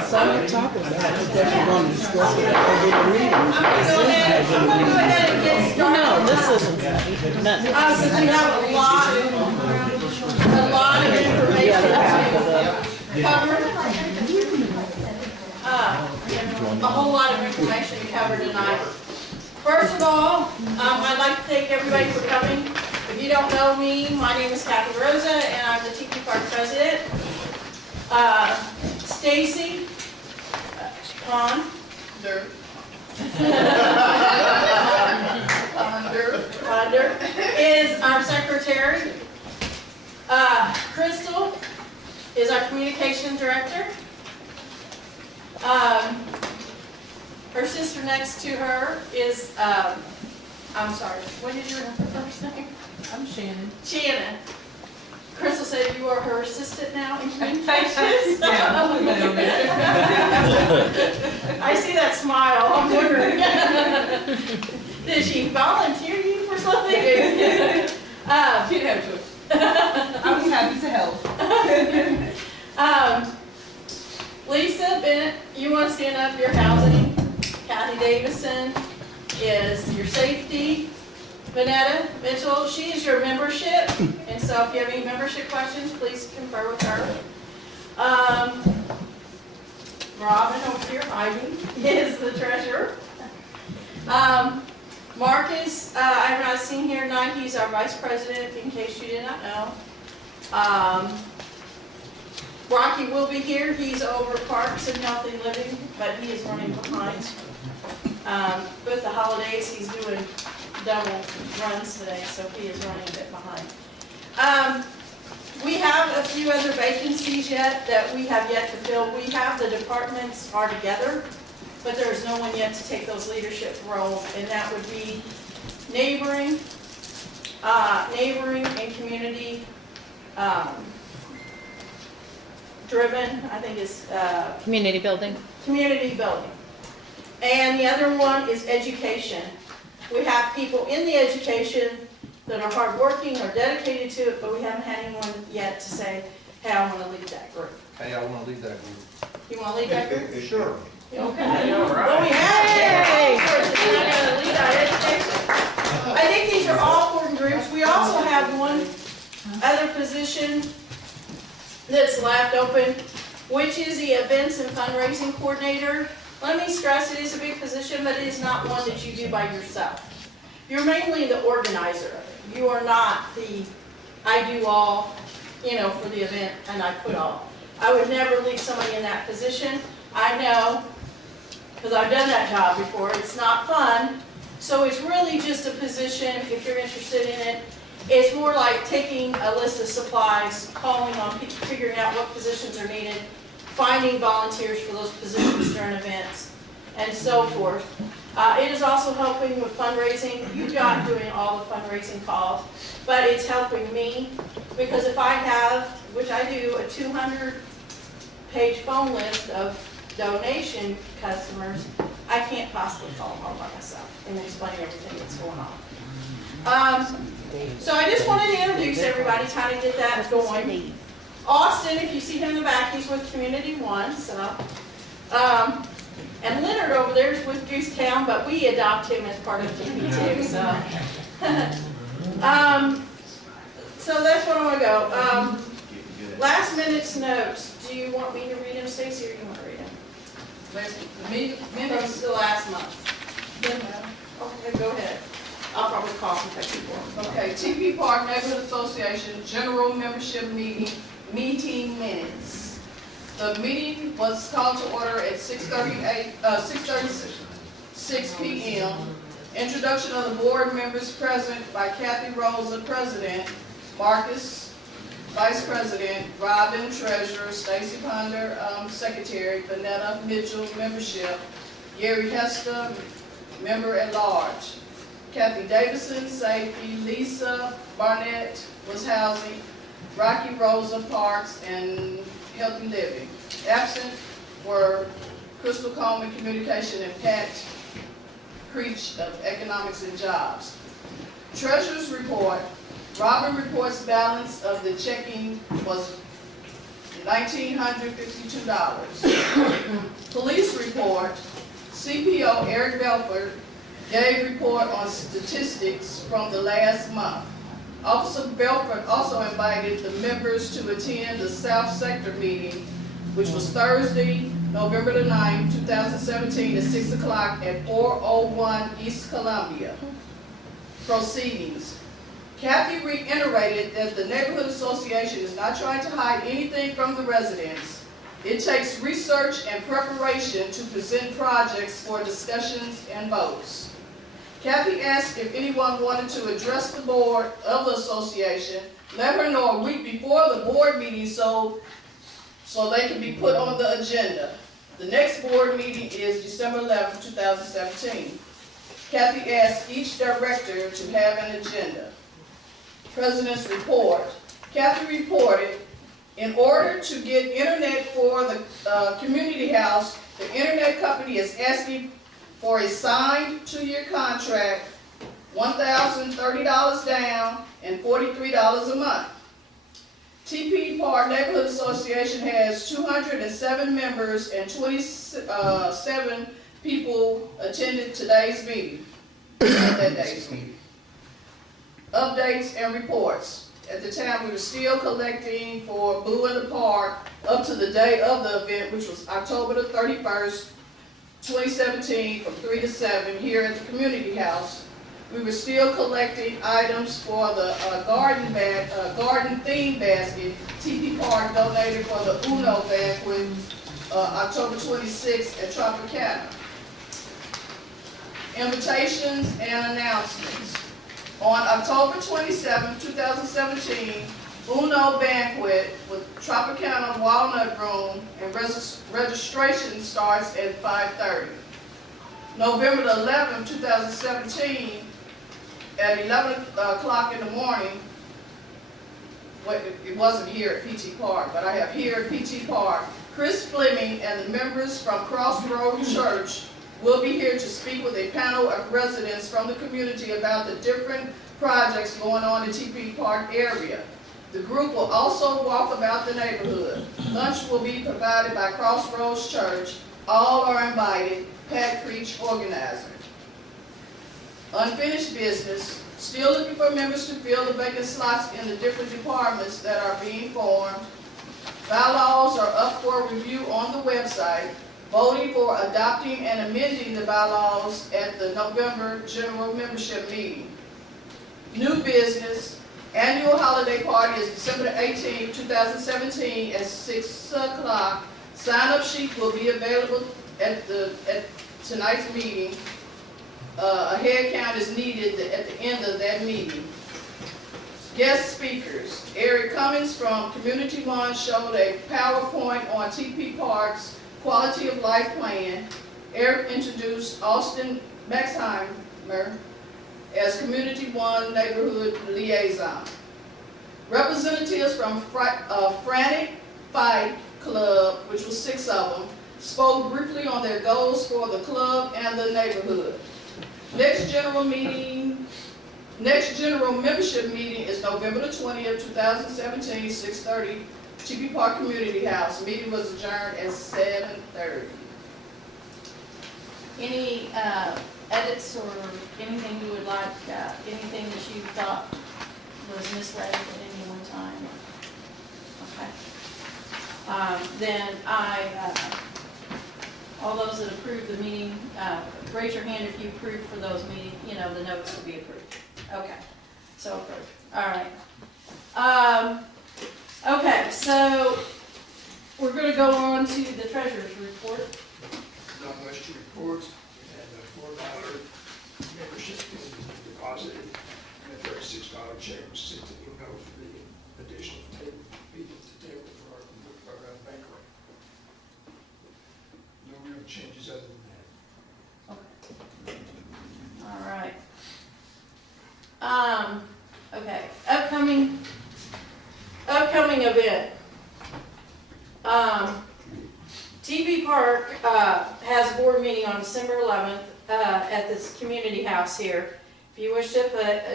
Some talk about it, because we're going to discuss it at the meeting. I'm gonna go ahead and get started. No, this isn't nothing. Since we have a lot of information to cover. A whole lot of information to cover tonight. First of all, I'd like to thank everybody for coming. If you don't know me, my name is Kathy Rosa, and I'm the Tepe Park president. Stacy Ponder is our secretary. Crystal is our communication director. Her sister next to her is, I'm sorry, what is your first name? I'm Shannon. Shannon. Crystal said you are her assistant now in communications. I see that smile, I'm wondering. Did she volunteer you for something? She didn't have a choice. I was happy to help. Lisa Bennett, you want to stand up, your housing. Kathy Davison is your safety. Vanetta Mitchell, she is your membership. And so if you have any membership questions, please confer with her. Robin over here hiding is the treasurer. Marcus, I have not seen here tonight. He's our vice president, in case you did not know. Rocky will be here. He's over parks and healthy living, but he is running behind. With the holidays, he's doing double runs today, so he is running a bit behind. We have a few other vacancies yet that we have yet to fill. We have the departments are together, but there is no one yet to take those leadership roles, and that would be neighboring and community driven, I think is Community building. community building. And the other one is education. We have people in the education that are hardworking or dedicated to it, but we haven't had anyone yet to say, hey, I want to lead that group. Hey, I want to lead that group. You want to lead that group? Sure. Okay. Well, we have a person that's going to lead our education. I think these are all important groups. We also have one other position that's left open, which is the events and fundraising coordinator. Let me stress, it is a big position, but it is not one that you do by yourself. You're mainly the organizer of it. You are not the, I do all, for the event, and I put all. I would never leave somebody in that position. I know, because I've done that job before, it's not fun. So it's really just a position, if you're interested in it. It's more like taking a list of supplies, calling on people, figuring out what positions are needed, finding volunteers for those positions during events, and so forth. It is also helping with fundraising. You've got doing all the fundraising calls, but it's helping me because if I have, which I do, a 200-page phone list of donation customers, I can't possibly call them all by myself and explain everything that's going on. So I just wanted to introduce everybody, kind of get that going. Austin, if you see him in the back, he's with Community One, so. And Leonard over there is with Goose Town, but we adopt him as part of TP too, so. So that's what I want to go. Last minute's notes. Do you want me to read them, Stacy, or you want to read them? Minutes to last month. Okay, go ahead. I'll probably call some people. Okay, Tepe Park Neighborhood Association General Membership Meeting Minutes. The meeting was called to order at 6:36 p.m. Introduction of the board members present by Kathy Rosa, President, Marcus, Vice President, Robin, Treasurer, Stacy Ponder, Secretary, Vanetta Mitchell, Membership, Gary Hester, Member at Large, Kathy Davison, Safety, Lisa Barnett was Housing, Rocky Rosa, Parks, and Healthy Living. Absent were Crystal Coleman, Communication, and Pat Creech of Economics and Jobs. Treasurer's report. Robin reports balance of the checking was $1,952. Police report, CPO Eric Belford gave report on statistics from the last month. Officer Belford also invited the members to attend the South Sector meeting, which was Thursday, November the 9th, 2017 at 6 o'clock at 401 East Columbia. Proceedings. Kathy reiterated that the neighborhood association is not trying to hide anything from the residents. It takes research and preparation to present projects for discussions and votes. Kathy asked if anyone wanted to address the board of the association, let her know a week before the board meeting so they can be put on the agenda. The next board meeting is December 11, 2017. Kathy asked each director to have an agenda. President's report. Kathy reported, in order to get internet for the community house, the internet company is asking for a signed 2-year contract, $1,030 down, and $43 a month. TP Park Neighborhood Association has 207 members and 27 people attended today's meeting, that day's meeting. Updates and reports. At the time, we were still collecting for Boo in the Park up to the day of the event, which was October the 31st, 2017, from 3 to 7 here at the community house. We were still collecting items for the garden theme basket TP Park donated for the Uno banquet October 26th at Tropicana. Invitations and announcements. On October 27, 2017, Uno banquet with Tropicana Walnut Room and registration starts at 5:30. November 11, 2017, at 11 o'clock in the morning, it wasn't here at PT Park, but I have here at PT Park, Chris Fleming and the members from Crossroad Church will be here to speak with a panel of residents from the community about the different projects going on in TP Park area. The group will also walk about the neighborhood. Lunch will be provided by Crossroads Church. All are invited. Pat Creech, organizer. Unfinished business. Still looking for members to fill the vacant slots in the different departments that are being formed. ByLaws are up for review on the website. Voting for adopting and amending the ByLaws at the November general membership meeting. New business. Annual holiday party is December 18, 2017 at 6 o'clock. Sign-up sheet will be available at tonight's meeting. A head count is needed at the end of that meeting. Guest speakers. Eric Cummings from Community One showed a PowerPoint on TP Park's quality of life plan. Eric introduced Austin Maxheimer as Community One Neighborhood Liaison. Representatives from Frantic Fight Club, which was 6 of them, spoke briefly on their goals for the club and the neighborhood. Next general membership meeting is November the 20th, 2017, 6:30, TP Park Community House. Meeting was adjourned at 7:30. Any edits or anything you would like, anything that you thought was misled at any one time? Okay. Then all those that approve the meeting, raise your hand if you approve for those meetings, the notes to be approved. Okay, so approved. All right. Okay, so we're going to go on to the treasurer's report. Not much to report. We had a $4 membership fee deposited, and a $36 check was sent to Uno for the additional people to table for our banquet. No real changes other than that. Okay. All right. Okay, upcoming event. TV Park has a board meeting on December 11th at this community house here. If you wish to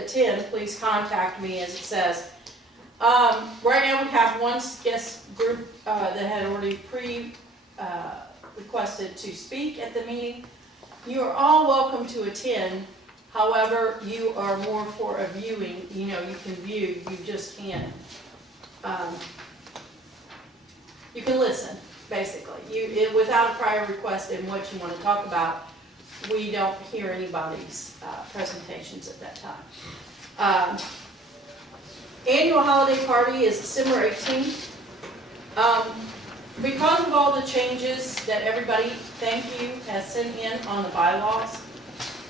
attend, please contact me, as it says. Right now, we have one guest group that had already requested to speak at the meeting. You are all welcome to attend. However, you are more for a viewing. You know, you can view, you just can't. You can listen, basically. Without a prior request and what you want to talk about, we don't hear anybody's presentations at that time. Annual holiday party is December 18th. Because of all the changes that everybody, thank you, has sent in on the bylaws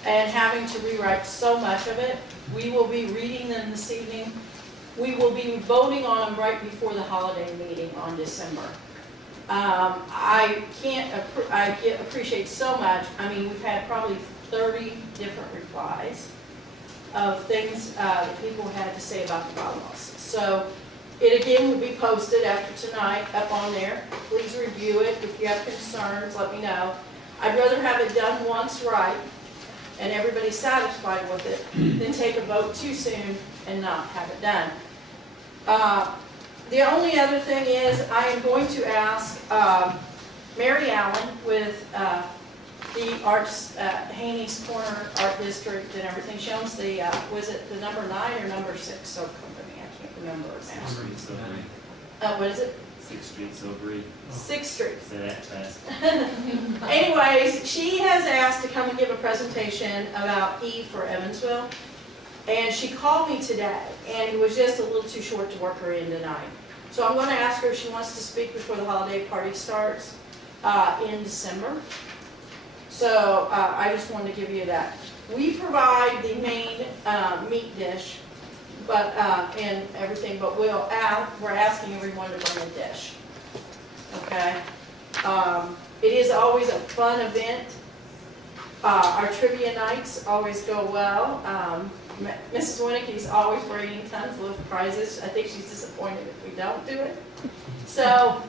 and having to rewrite so much of it, we will be reading them this evening. We will be voting on them right before the holiday meeting on December. I appreciate so much. I mean, we've had probably 30 different replies of things that people had to say about the bylaws. So it again will be posted after tonight up on there. Please review it. If you have concerns, let me know. I'd rather have it done once right and everybody's satisfied with it than take a vote too soon and not have it done. The only other thing is I am going to ask Mary Allen with the Arts, Haney's Corner Art District and everything. She owns the, was it the number 9 or number 6 soap company? I can't remember it now. 6th Street, Silbury. What is it? 6th Street, Silbury. 6th Street. Say that fast. Anyways, she has asked to come and give a presentation about E for Evansville. And she called me today, and it was just a little too short to work her in tonight. So I'm going to ask her if she wants to speak before the holiday party starts in December. So I just wanted to give you that. We provide the main meat dish, but and everything, but we're asking everyone to bring a dish. Okay. It is always a fun event. Our trivia nights always go well. Mrs. Winnicke's always bringing tons of prizes. I think she's disappointed if we don't do it. So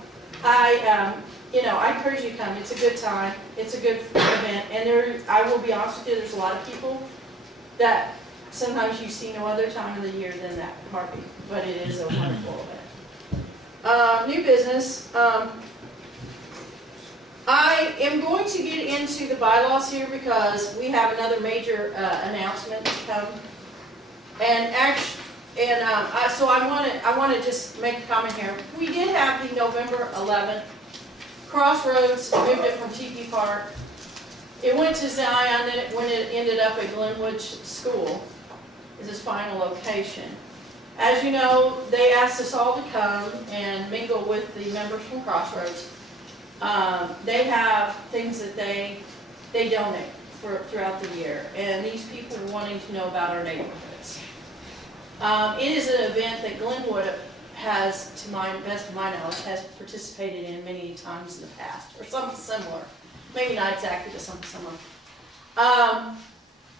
I encourage you to come. It's a good time. It's a good event. And I will be honest with you, there's a lot of people that sometimes you see no other time of the year than that party. But it is a wonderful event. New business. I am going to get into the bylaws here because we have another major announcement to come. So I want to just make a comment here. We did have the November 11th Crossroads moved it from Tepe Park. It went to Zion, and when it ended up at Glenwood School, is its final location. As you know, they asked us all to come and mingle with the members from Crossroads. They have things that they donate throughout the year, and these people are wanting to know about our neighborhoods. It is an event that Glenwood has, to my best of my knowledge, has participated in many times in the past, or something similar. Maybe not exactly, but something similar.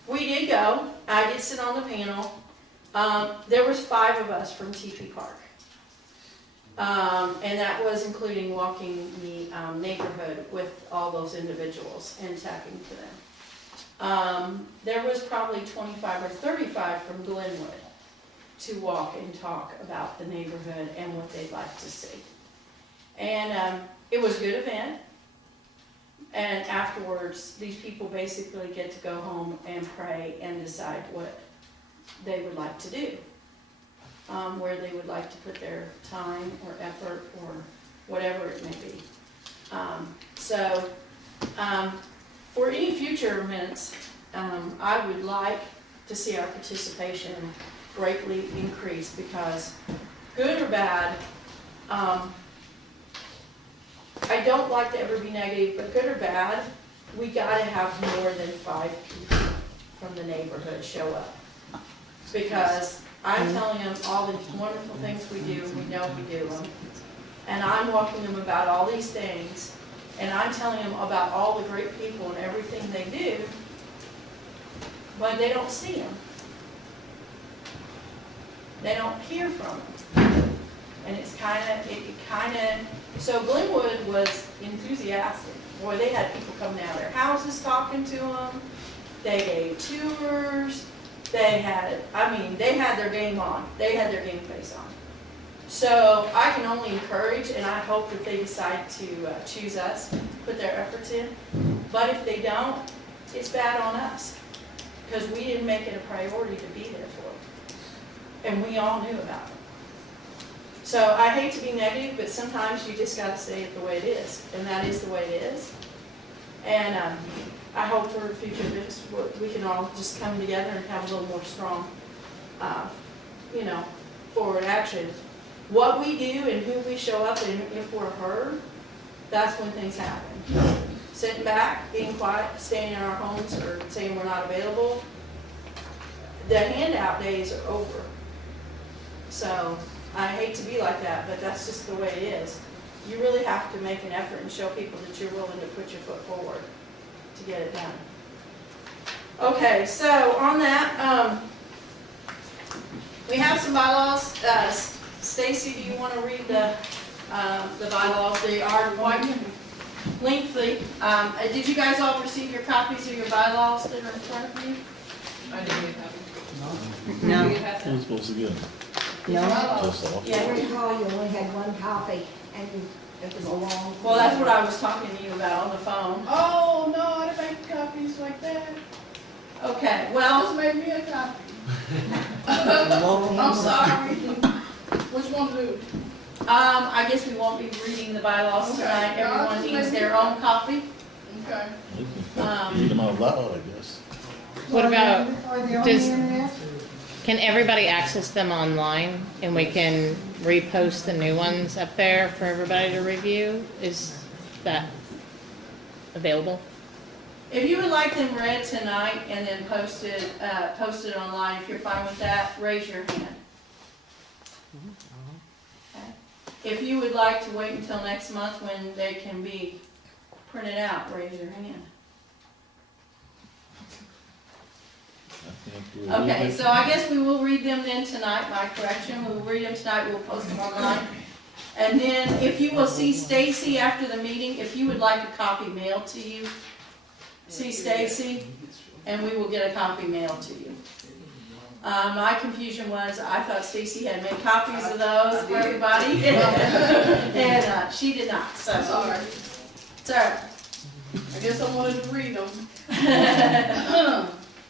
We did go. I did sit on the panel. There was 5 of us from Tepe Park. And that was including walking the neighborhood with all those individuals and talking to them. There was probably 25 or 35 from Glenwood to walk and talk about the neighborhood and what they'd like to see. And it was a good event. And afterwards, these people basically get to go home and pray and decide what they would like to do. Where they would like to put their time or effort or whatever it may be. For any future events, I would like to see our participation greatly increase because, good or bad, I don't like to ever be negative, but good or bad, we gotta have more than 5 people from the neighborhood show up. Because I'm telling them all the wonderful things we do, we know we do them. And I'm walking them about all these things, and I'm telling them about all the great people and everything they do, but they don't see them. They don't hear from them. And it's so Glenwood was enthusiastic. Boy, they had people coming out of their houses talking to them. They gave tours. They had their game on. They had their game face on. So I can only encourage, and I hope that they decide to choose us, put their efforts in. But if they don't, it's bad on us, because we didn't make it a priority to be there for them. And we all knew about it. So I hate to be negative, but sometimes you just gotta say it the way it is, and that is the way it is. And I hope for future events, we can all just come together and have a little more strong, forward action. What we do and who we show up and if we're heard, that's when things happen. Sitting back, being quiet, staying in our homes, or saying we're not available, the handout days are over. So I hate to be like that, but that's just the way it is. You really have to make an effort and show people that you're willing to put your foot forward to get it done. Okay, so on that, we have some bylaws. Stacy, do you want to read the bylaws? They are quite lengthy. Did you guys all receive your copies of your bylaws that are in front of you? I didn't get that. No. Who's supposed to get it? No, Just off. Yeah. every hall you only had one copy, and it was a long. Well, that's what I was talking to you about on the phone. Oh, no, I didn't make copies like that. Okay, well, Just made me a copy. I'm sorry. Which one to do? I guess we won't be reading the bylaws Okay. tonight. No, Everyone just needs make their it- own copy. Okay. Read them out loud, I guess. What about, Are they on does- the internet? can everybody access them online and we can repost the new ones up there for everybody to review? Is that available? If you would like them read tonight and then posted online, if you're fine with that, raise your hand. Okay. If you would like to wait until next month when they can be printed out, raise your hand. I think we'll Okay, leave it. so I guess we will read them then tonight, my correction, we will read them tonight, we'll post them online. And then if you will see Stacy after the meeting, if you would like a copy mailed to you, see Stacy, and we will get a copy mailed to you. My confusion was, I thought Stacy had made copies of those for everybody, and she did not, so. I'm sorry. It's all right. I guess I wanted to read them.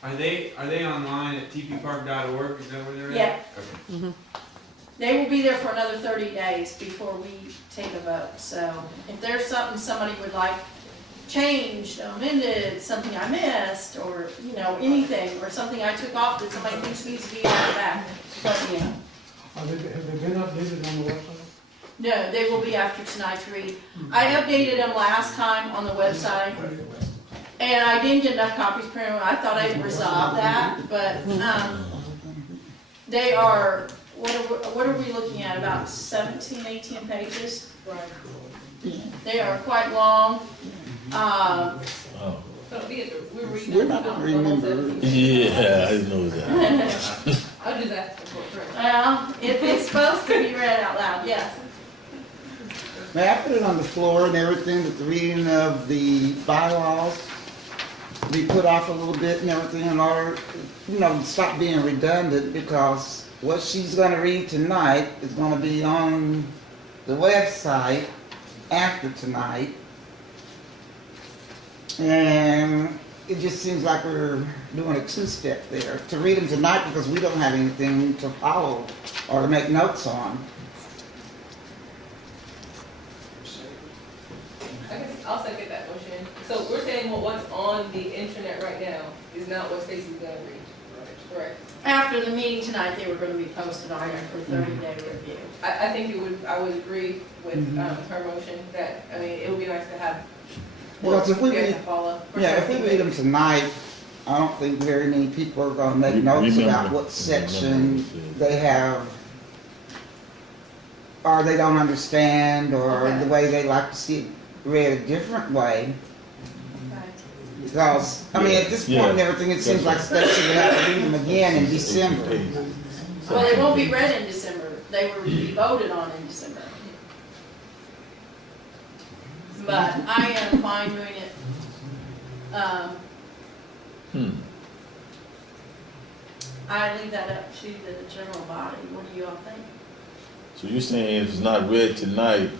Are they online at tppark.org? Is that where they're at? Yeah. Okay. They will be there for another 30 days before we take a vote, so if there's something somebody would like changed, amended, something I missed, or, anything, or something I took off that somebody thinks needs to be added back, let me know. Have they been updated on the website? No, they will be after tonight's read. I updated them last time on the website, and I didn't get enough copies printed. I thought I'd resolve that, but, they are, what are we looking at, about 17, 18 pages? They are quite long. Oh. We're not gonna remember. Yeah, I didn't know that. I'll do that for free. Well, it's supposed to be read out loud, yes. May I put it on the floor and everything, that the reading of the bylaws be put off a little bit and everything in order, stop being redundant, because what she's gonna read tonight is gonna be on the website after tonight. And it just seems like we're doing a two-step there. To read them tonight because we don't have anything to follow or to make notes on. I guess I'll second that motion. So we're saying what's on the internet right now is not what Stacy's gonna read. Correct. After the meeting tonight, they were gonna be posted on there for 30-day review. I think I would agree with her motion that, it would be nice to have. Because if we guys read- to follow. Yeah, if we read them tonight, I don't think very many people are gonna make notes about what section they have, or they don't understand, or Okay. the way they like to see it read a different way. Because, at this point and everything, it seems like Stacy would have to read them again in December. Well, they won't be read in December. They will be voted on in December. But I am fine doing it. I leave that up to the general body. What do you all think? So you're saying if it's not read tonight,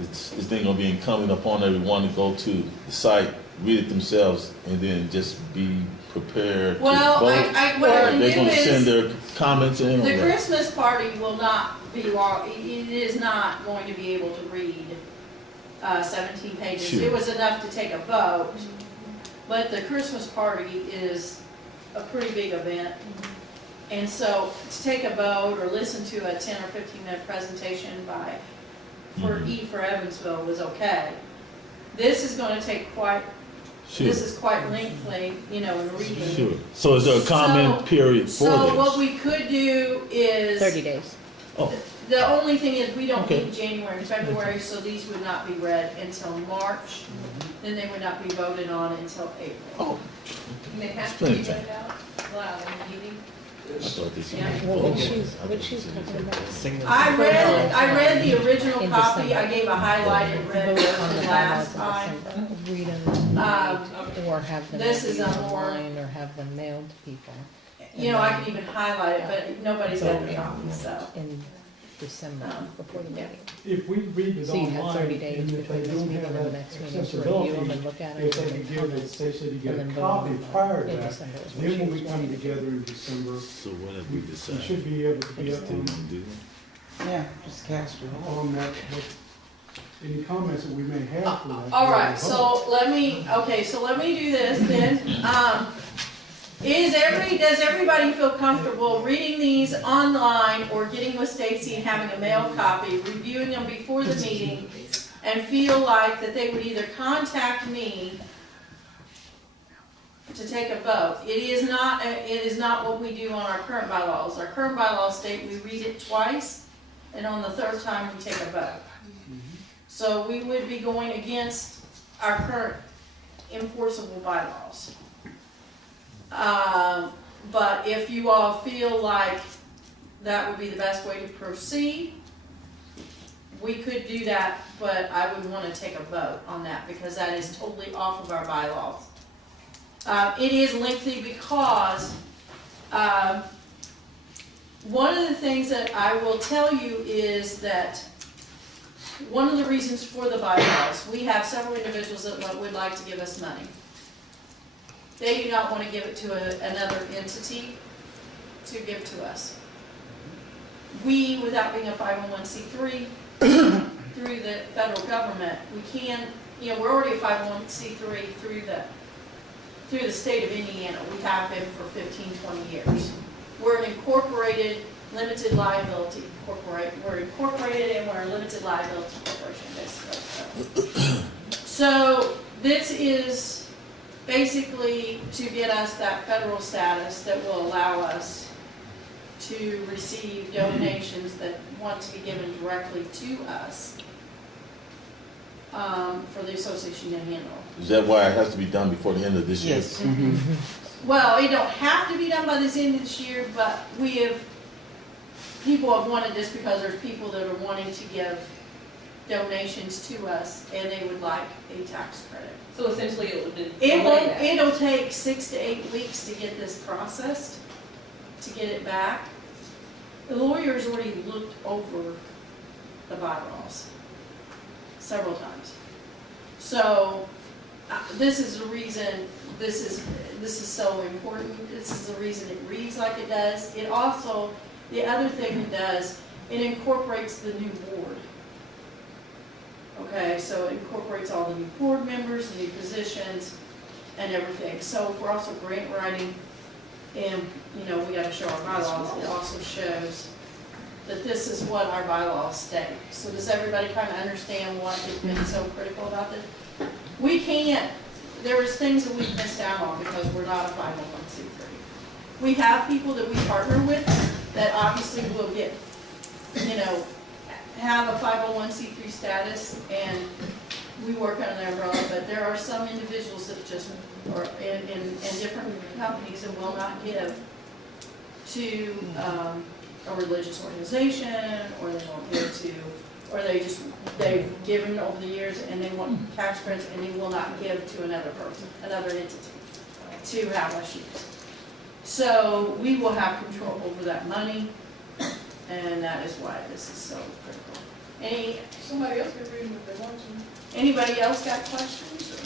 it's then gonna be incumbent upon everyone to go to the site, read it themselves, and then just be prepared to Well, vote? what I Or can they're do gonna send is, their comments in? or the what? Christmas party will not be long, it is not going to be able to read 17 pages. Sure. It was enough to take a vote, but the Christmas party is a pretty big event. And so to take a vote or listen to a 10 or 15-minute presentation Mhm. for Evansville was okay. This is gonna take Sure, this is quite lengthy, in reading. sure. So is there a comment So- period for So what this? we could do is. 30 days. Oh, The only thing is, we don't Okay. meet January and February, so these would not be read until March. Then they would not be voted on until April. oh, And they have to Plenty be of voted out, wow, in the meeting. I thought this was. Yeah. Well, voted. what she's talking about. I read the original In copy, December. I gave a highlighted red Vote on the version last bylaws time. in December. Read them, or have them This is a more- online, or have them mailed to people I can even highlight it, but nobody's got the copy, so. in December before the meeting. If we read it So you have online, 30 days and if they between this don't meeting have and the that next meeting to review accessibility, them and look at if them they and could give it, comments. they said you And get a then copy vote prior to in that, December is what then when she we was come saying. together in December, So what have we we decided? should be able to I be just up didn't wanna do that. Yeah, just cast your vote. on that, any comments that we may have for that. All right, so let me do this then. Does everybody feel comfortable reading these online or getting with Stacy and having a mail copy, reviewing them before the meeting, and feel like that they would either contact me to take a vote? It is not what we do on our current bylaws. Our current bylaws state we read it twice, and on the third time we take a vote. So we would be going against our current enforceable bylaws. But if you all feel like that would be the best way to proceed, we could do that, but I would want to take a vote on that because that is totally off of our bylaws. It is lengthy because one of the things that I will tell you is that one of the reasons for the bylaws, we have several individuals that would like to give us money. They do not want to give it to another entity to give to us. We, without being a 501c3, through the federal government, we can, we're already a 501c3 through the state of Indiana. We have been for 15, 20 years. We're an incorporated limited liability corporation. We're incorporated and we're a limited liability corporation, basically. So this is basically to get us that federal status that will allow us to receive donations that want to be given directly to us for the Association in Handle. Is that why it has to be done before the end of this year? Yes. Mhm. Well, it don't have to be done by this end of this year, but people have wanted this because there's people that are wanting to give donations to us and they would like a tax credit. So essentially it would delay that. It'll take 6 to 8 weeks to get this processed, to get it back. The lawyers already looked over the bylaws several times. So this is the reason this is so important. This is the reason it reads like it does. It also, the other thing it does, it incorporates the new board. Okay, so it incorporates all the new board members, the new positions, and everything. So if we're also grant writing, and, we gotta show our bylaws, it also shows that this is what our bylaws state. So does everybody kind of understand what has been so critical about this? We can't, there's things that we've missed out on because we're not a 501c3. We have people that we partner with that obviously will get, have a 501c3 status, and we work under their umbrella, but there are some individuals that just are in different companies and will not give to a religious organization, or they won't give to, or they've given over the years and they want tax credits and they will not give to another person, another entity to have us use. So we will have control over that money. And that is why this is so critical. Somebody else can read them if they want to. Anybody else got questions?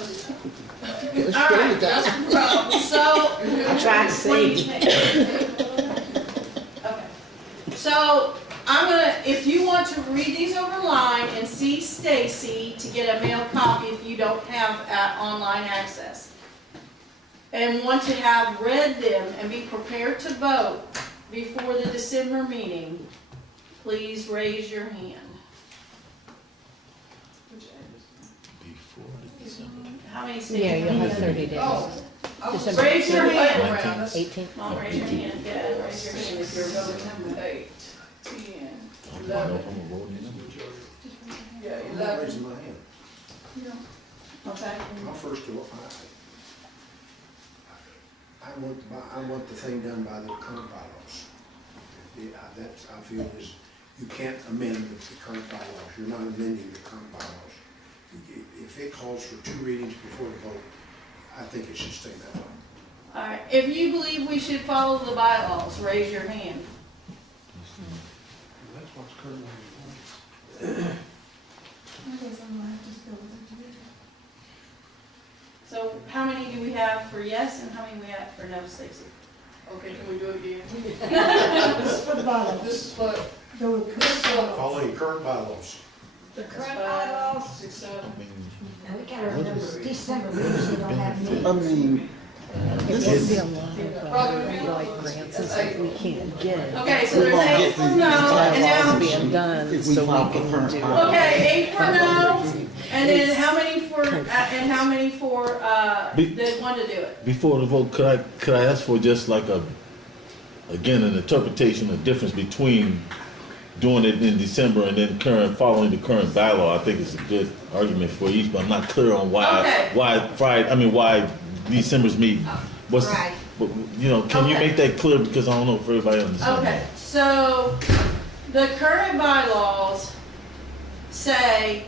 It's All good, right, guys. no problem. So. I tried to what do you save think? Okay. So, I'm gonna, if you want to read these online and see Stacy to get a mail copy if you don't have online access, and want to have read them and be prepared to vote before the December meeting, please raise your hand. Before the December. How many Stacy? Yeah, you'll have 30 days. Oh, I was December Raise your hand. around. 18. Mom, raise your hand. Yeah, raise your hand if you're voting. 8, 10, I don't know 11. if I'm gonna vote in them. Yeah, I'm 11. raising my hand. Okay. My first of all, I want the thing done by the current bylaws. That's, I feel is, you can't amend the current bylaws. You're not amending the current bylaws. If it calls for 2 readings before the vote, I think it should stay that way. All right, if you believe we should follow the bylaws, raise your hand. That's what's currently in place. So how many do we have for yes and how many we have for no, Stacy? Okay, can we do it again? This is for the bylaws. This is for, There were Following current bylaws. the current That's bylaws, 6, 7. and we gotta remember, December, we usually don't have meetings. I mean, It would be a lot Probably of, be like, grants and That's stuff, 8. we can't get it. Okay, so We there's won't 8 get for these no, and now, Being done, if we so follow we the can current do it. bylaws. okay, 8 for no, and then how many for, and how many for, the one to do it? Before the vote, could I ask for just like again, an interpretation of difference between doing it in December and then following the current bylaw? I think it's a good argument for each, but I'm not clear on Okay. why December's meeting. What's, Right. but, you know, can you Okay. make that clear, because I don't know if everybody understands. Okay, so the current bylaws say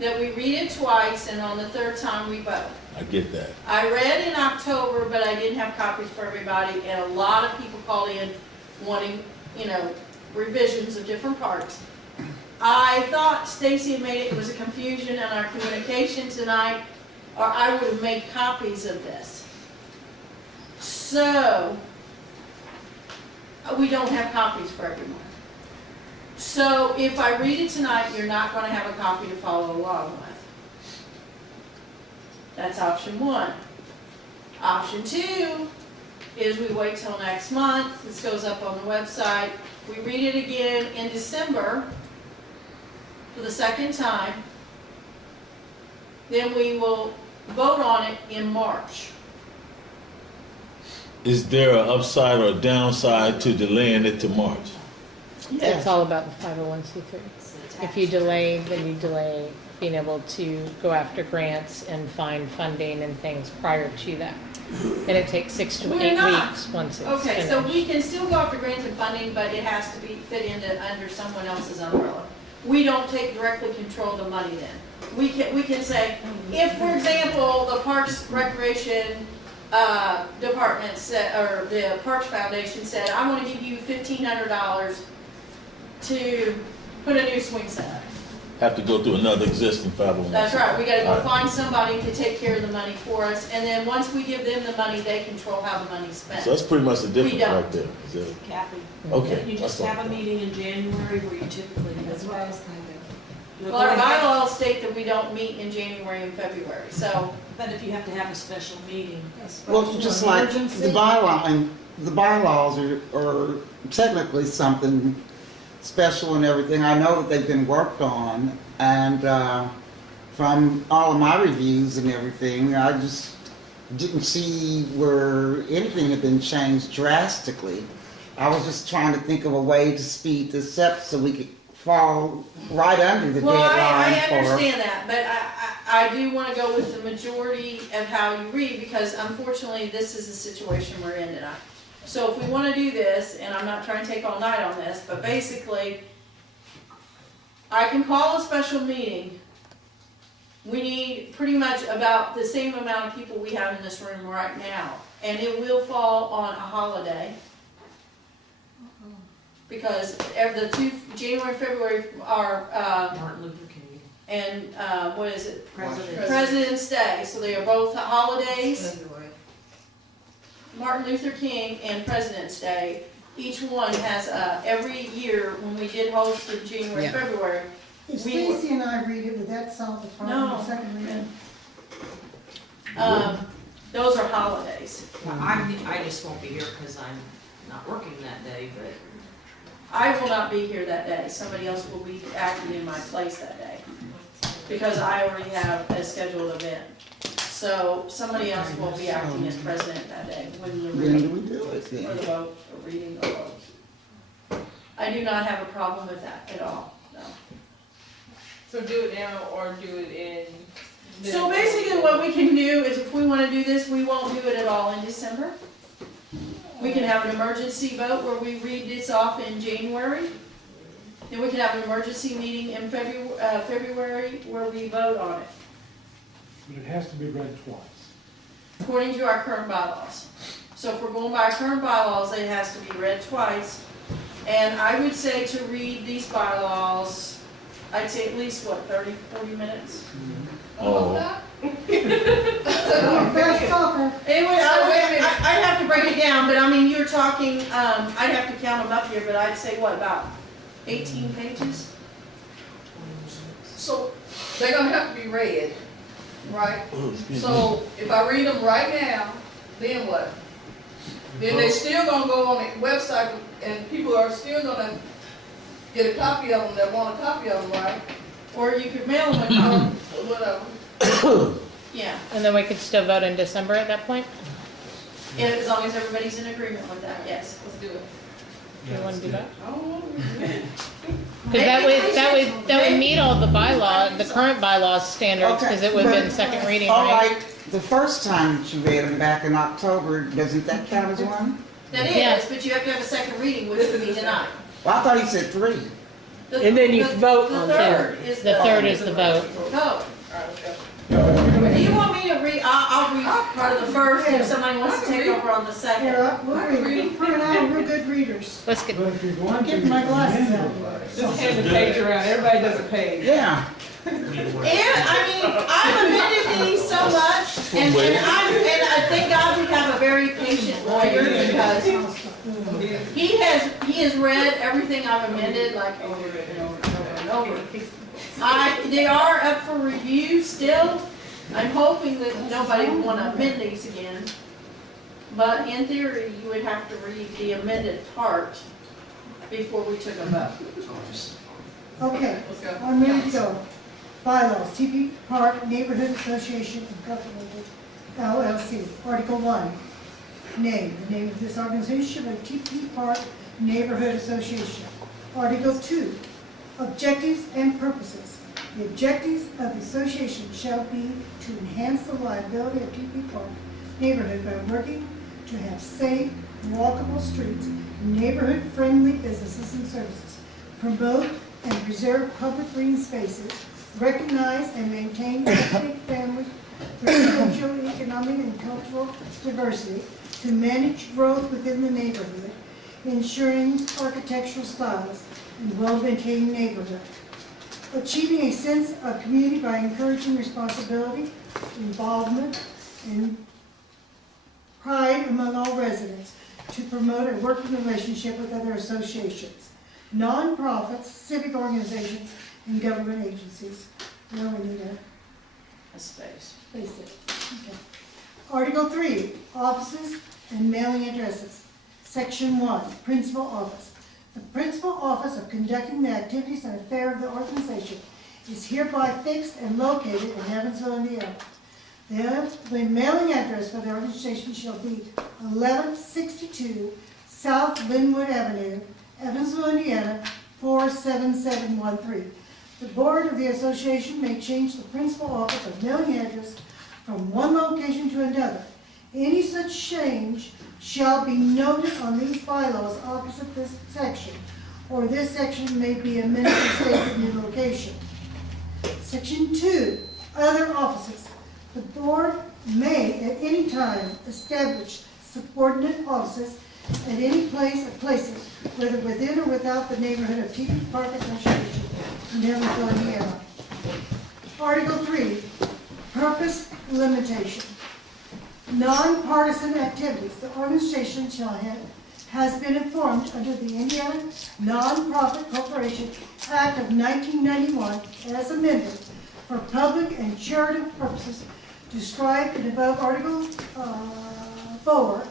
that we read it twice and on the 3rd time we vote. I get that. I read in October, but I didn't have copies for everybody, and a lot of people called in wanting, revisions of different parts. I thought Stacy had made it was a confusion in our communication tonight, or I would have made copies of this. So, we don't have copies for everyone. So, if I read it tonight, you're not gonna have a copy to follow along with. That's option 1. Option 2 is we wait till next month, this goes up on the website, we read it again in December for the 2nd time, then we will vote on it in March. Is there an upside or a downside to delaying it to March? It's all about the 501c3. If you delay, then you delay being able to go after grants and find funding and things prior to that. And it takes 6 to We're 8 not. weeks once it's Okay, so finished. we can still go after grants and funding, but it has to be fit under someone else's umbrella. We don't take directly control the money then. We can say, if, for example, the Parks Recreation Department said, or the Parks Foundation said, I want to give you $1,500 to put a new swing set up. Have to go through another existing 501. That's right, we gotta go Alright. find somebody to take care of the money for us, and then once we give them the money, they control how the money's spent. So that's pretty much the difference don't. right there. Is it? Kathy, Okay. you just that's all. have a meeting in January where you typically do That's this. what I was thinking. Well, our bylaws state that we don't meet in January and February, so, But if you have to have a special meeting, well, just like the bylaws are technically something special and everything. I know that they've been worked on, and from all of my reviews and everything, I just didn't see where anything had been changed drastically. I was just trying to think of a way to speed this up so we could fall right under the well, I deadline for. understand that, but I do wanna go with the majority of how you read, because unfortunately, this is the situation we're in tonight. So if we wanna do this, and I'm not trying to take all night on this, but basically, I can call a special meeting. We need pretty much about the same amount of people we have in this room right now, and it will fall on a holiday. because the two, January, February are, Martin Luther King. and, what is it? President. President's Day, so they are both holidays. Martin Luther King and President's Day. Each one has, every year, when we did host the January, Yeah. February, If We- Stacy and I read it, would that solve the problem No. in second reading? those are holidays. I just won't be here because I'm not working that day, but. I will not be here that day. Somebody else will be acting in my place that day. Because I already have a scheduled event. So somebody else will be acting as president that day when the When do reading we do it or then? the vote, or reading the vote. I do not have a problem with that at all, no. So do it now or do it in? So basically what we can do is if we wanna do this, we won't do it at all in December. We can have an emergency vote where we read this off in January. Then we can have an emergency meeting in February where we vote on it, But it has to be read twice. according to our current bylaws. So if we're going by our current bylaws, it has to be read twice. And I would say to read these bylaws, I'd say at least, 30, 40 minutes? Oh, Fast talker. Anyway, I'd have to break it down, but I mean, you're talking, I'd have to count them up here, but I'd say what, about 18 pages? So they're gonna have to be read, right? oh, excuse me. So if I read them right now, then what? Then they still gonna go on the website and people are still gonna get a copy of them that want a copy of them, right? Or you could mail them a copy, Or whatever. yeah, And then we could still vote in December at that point? and as long as everybody's in agreement with that, yes. Let's do it. Do you wanna do that? Oh, Cause that would meet all the bylaw, the current bylaws standards, Okay, cause it would've been but- second reading, All right? right, the first time that you read them back in October, doesn't that count as one? That Yeah. is, but you have to have a second reading, which would be tonight. Well, I thought he said 3. And then you vote on The third is The third is the vote. Vote. alright, okay. Do you want me to read, I'll read part of the first, if somebody wants to take over on the second. Here, we'll read. Her and I are real good readers. Let's get, But if you're going I'm to. getting my glasses out. Just hand the page around, everybody does a page. Yeah. And, I mean, I've amended these so much, and I thank God we have a very patient lawyer, because he has read everything I've amended, like, over and over and over and over. They are up for review still. I'm hoping that nobody will want to amend these again. But in theory, you would have to read the amended part before we took a vote. Okay, Let's go. I'm ready to go. Bylaws, TP Park Neighborhood Association Incorporated, LLC. Article 1, name. The name of this organization is TP Park Neighborhood Association. Article 2, objectives and purposes. The objectives of the association shall be to enhance the liability of TP Park neighborhood by working to have safe, walkable streets, neighborhood-friendly businesses and services, promote and preserve public green spaces, recognize and maintain ethnic, family, social, economic, and cultural diversity, to manage growth within the neighborhood, ensuring architectural styles and well-maintained neighborhood, achieving a sense of community by encouraging responsibility, involvement, and pride among all residents, to promote a working relationship with other associations, nonprofits, civic organizations, and government agencies. Now we need A space. a basic. Okay. Article 3, offices and mailing addresses. Section 1, principal office. The principal office of conducting the activities and affairs of the organization is hereby fixed and located in Evansville, Indiana. The mailing address for the organization shall be 1162 South Linwood Avenue, Evansville, Indiana, 47713. The board of the association may change the principal office of mailing address from one location to another. Any such change shall be noted on these bylaws opposite this section, or this section may be amended to state the new location. Section 2, other offices. The board may at any time establish subordinate offices at any place or places whether within or without the neighborhood of Tepe Park Association in Evansville, Indiana. Article 3, purpose limitation. Nonpartisan activities. The organization has been informed under the Indiana Nonprofit Corporation Act of 1991 as amended for public and charitable purposes described in above Article 4,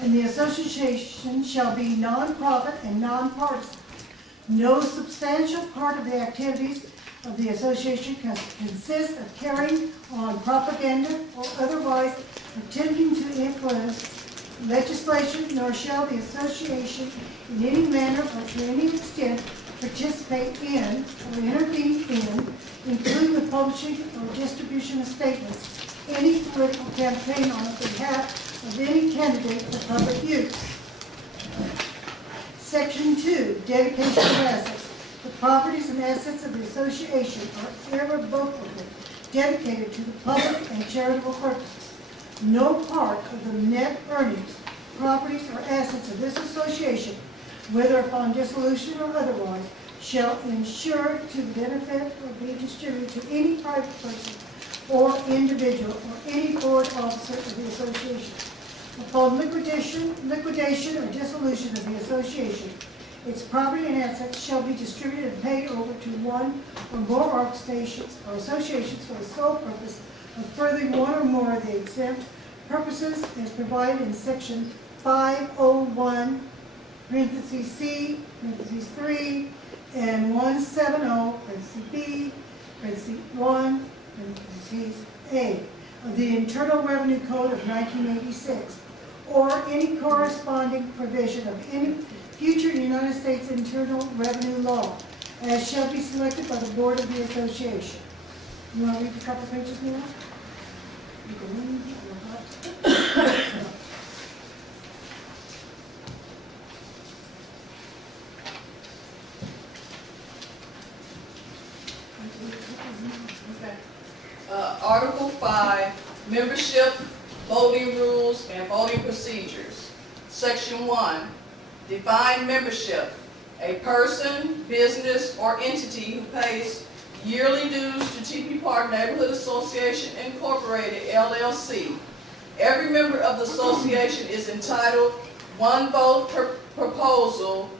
and the association shall be nonprofit and nonpartisan. No substantial part of the activities of the association consists of carrying on propaganda or otherwise attempting to influence legislation, nor shall the association in any manner or to any extent participate in or intervene in, including the publishing or distribution of statements, any political campaign on behalf of any candidate for public use. Section 2, dedication of assets. The properties and assets of the association are irrevocably dedicated to the public and charitable purposes. No part of the net earnings, properties, or assets of this association, whether upon dissolution or otherwise, shall ensure to the benefit or be distributed to any private person or individual or any board officer of the association. Upon liquidation or dissolution of the association, its property and assets shall be distributed and paid over to one or more organizations or associations for the sole purpose of furthering one or more of the exempt purposes as provided in section 501, parentheses C, parentheses 3, and 170, parentheses B, parentheses 1, parentheses A, of the Internal Revenue Code of 1986, or any corresponding provision of any future United States Internal Revenue Law, as shall be selected by the board of the association. You want to read a couple pages now? You can read or not. Article 5, membership, voting rules, and voting procedures. Section 1, define membership. A person, business, or entity who pays yearly dues to Tepe Park Neighborhood Association Incorporated, LLC. Every member of the association is entitled one vote per proposal,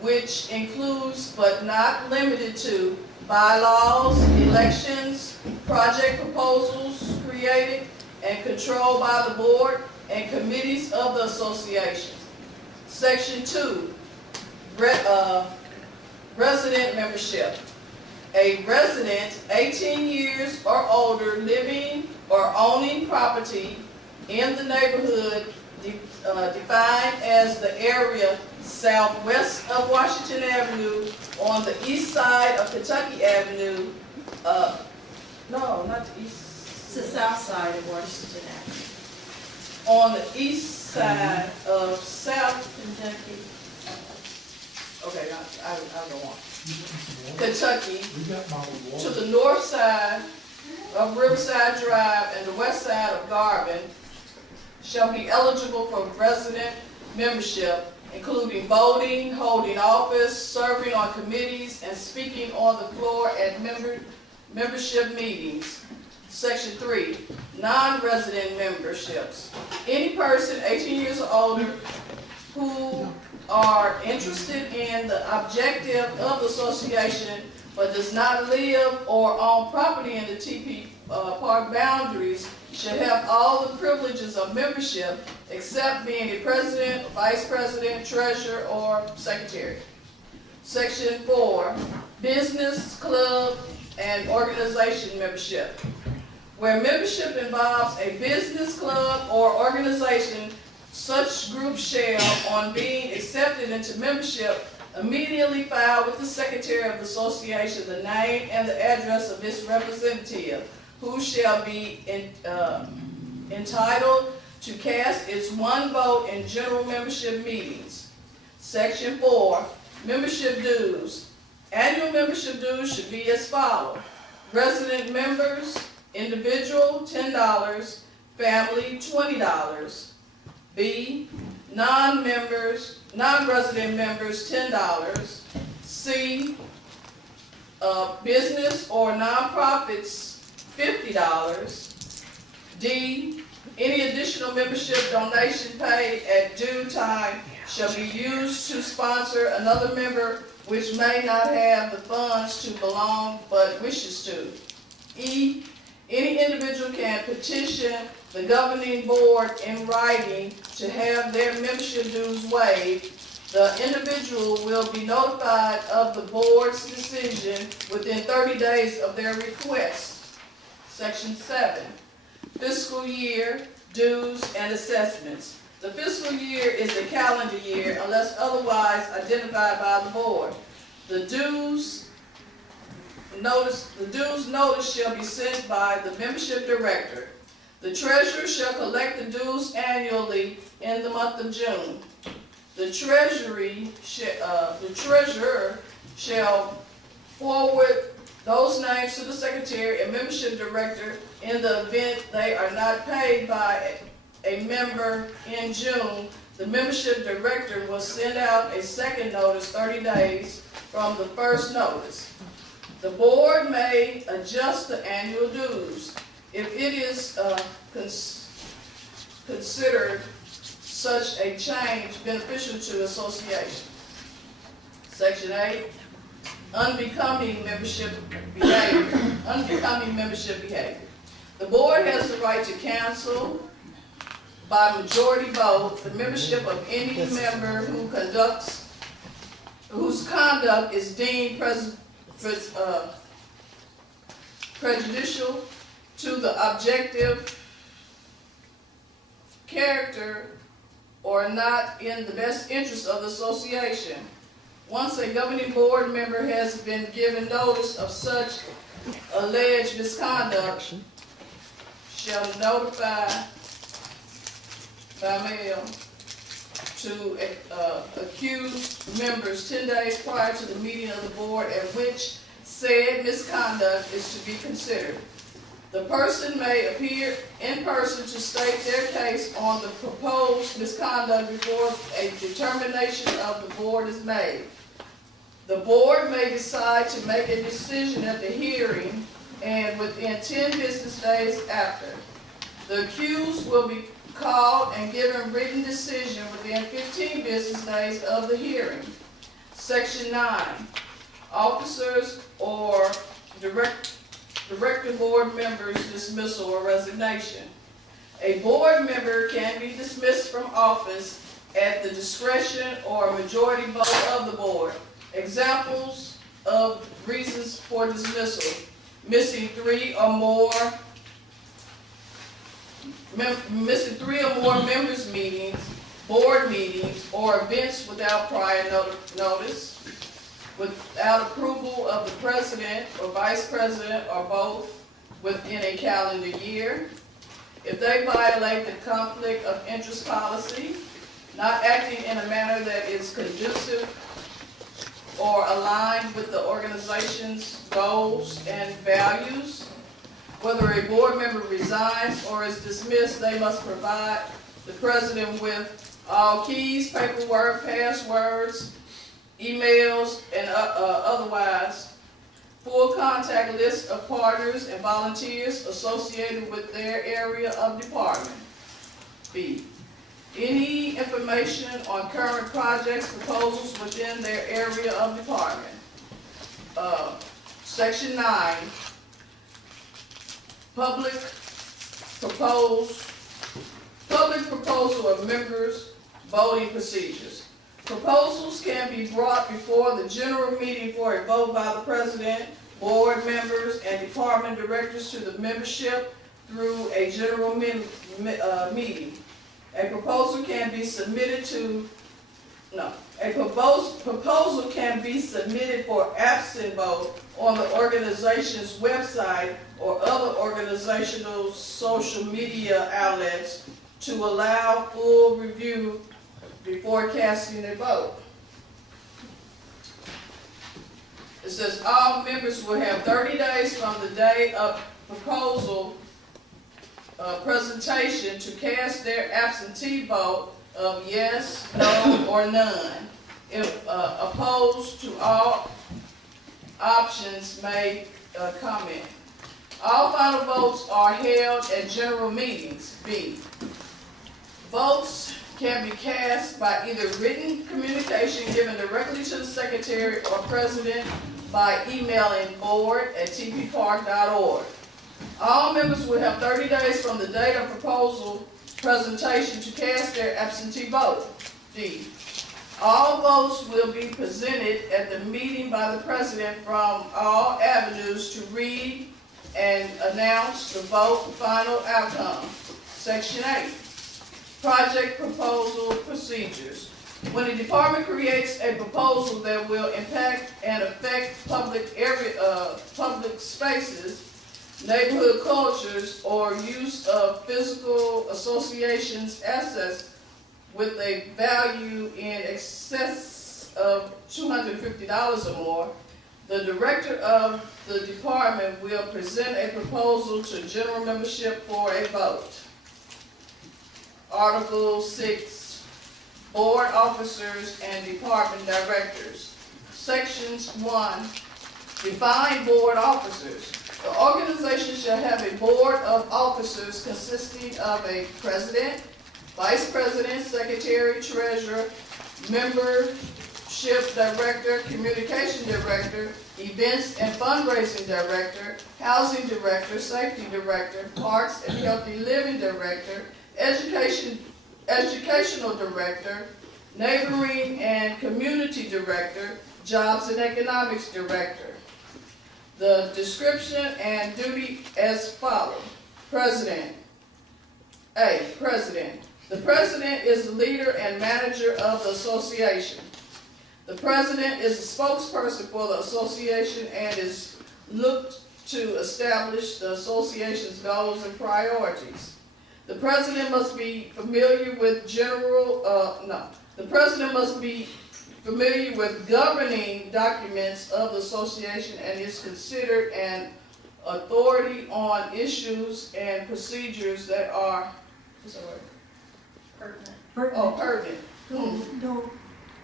which includes but not limited to bylaws, elections, project proposals created and controlled by the board and committees of the association. Section 2, resident membership. A resident 18 years or older living or owning property in the neighborhood defined as the area southwest of Washington Avenue on the east side of Kentucky Avenue. No, not the east. It's the south side of Washington Avenue. On the east side of South Kentucky. Okay, I don't want. Kentucky, We got bottled to water. the north side of Riverside Drive and the west side of Garvin, shall be eligible for resident membership, including voting, holding office, serving on committees, and speaking on the floor at membership meetings. Section 3, non-resident memberships. Any person 18 years or older who are interested in the objective of the association but does not live or own property in the Tepe Park boundaries should have all the privileges of membership except being a president, vice president, treasurer, or secretary. Section 4, business, club, and organization membership. Where membership involves a business, club, or organization, such group shall, on being accepted into membership, immediately file with the secretary of the association the name and the address of its representative, who shall be entitled to cast its one vote in general membership meetings. Section 4, membership dues. Annual membership dues should be as follows. Resident members, individual, $10, family, $20. B, non-resident members, $10. C, business or nonprofits, $50. D, any additional membership donation paid at due time shall be used to sponsor another member which may not have the funds to belong but wishes to. E, any individual can petition the governing board in writing to have their membership dues waived. The individual will be notified of the board's decision within 30 days of their request. Section 7, fiscal year dues and assessments. The fiscal year is a calendar year unless otherwise identified by the board. The dues notice shall be sent by the membership director. The treasurer shall collect the dues annually in the month of June. The treasurer shall forward those names to the secretary and membership director in the event they are not paid by a member in June. The membership director will send out a second notice 30 days from the first notice. The board may adjust the annual dues if it is considered such a change beneficial to association. Section 8, unbecoming membership behavior. Unbecoming membership behavior. The board has the right to cancel by majority vote the membership of any member whose conduct is deemed prejudicial to the objective character or not in the best interest of the association. Once a governing board member has been given notice of such alleged misconduct, shall notify by mail to accused members 10 days prior to the meeting of the board at which said misconduct is to be considered. The person may appear in person to state their case on the proposed misconduct before a determination of the board is made. The board may decide to make a decision at the hearing and within 10 business days after. The accused will be called and given written decision within 15 business days of the hearing. Section 9, officers or director board members' dismissal or resignation. A board member can be dismissed from office at the discretion or majority vote of the board. Examples of reasons for dismissal: missing three or more members' meetings, board meetings, or events without prior notice, without approval of the president or vice president or both within a calendar year, if they violate the conflict of interest policy, not acting in a manner that is conducive or aligned with the organization's goals and values. Whether a board member resigns or is dismissed, they must provide the president with all keys, paperwork, passwords, emails, and otherwise full contact list of partners and volunteers associated with their area of department. B, any information on current projects, proposals within their area of department. Section 9, public proposal of members' voting procedures. Proposals can be brought before the general meeting for a vote by the president, board members, and department directors to the membership through a general meeting. A proposal can be submitted proposal can be submitted for absent vote on the organization's website or other organizational social media outlets to allow full review before casting a vote. It says all members will have 30 days from the day of proposal presentation to cast their absentee vote of yes, no, or none. If opposed to all options, make a comment. All final votes are held at general meetings. B, votes can be cast by either written communication given directly to the secretary or president by emailing board@tppark.org. All members will have 30 days from the date of proposal presentation to cast their absentee vote. D, all votes will be presented at the meeting by the president from all avenues to read and announce the vote final outcome. Section 8, project proposal procedures. When a department creates a proposal that will impact and affect public spaces, neighborhood cultures, or use of physical associations assets with a value in excess of $250 or more, the director of the department will present a proposal to general membership for a vote. Article 6, board officers and department directors. Sections 1, define board officers. The organization shall have a board of officers consisting of a president, vice president, secretary, treasurer, membership director, communication director, events and fundraising director, housing director, safety director, parks and healthy living director, educational director, neighboring and community director, jobs and economics director. The description and duty as follows. President. A, president. The president is the leader and manager of the association. The president is the spokesperson for the association and is looked to establish the association's goals and priorities. The president must be familiar with the president must be familiar with governing documents of the association and is considered an authority on issues and procedures that are, Pertinent. pertinent. No,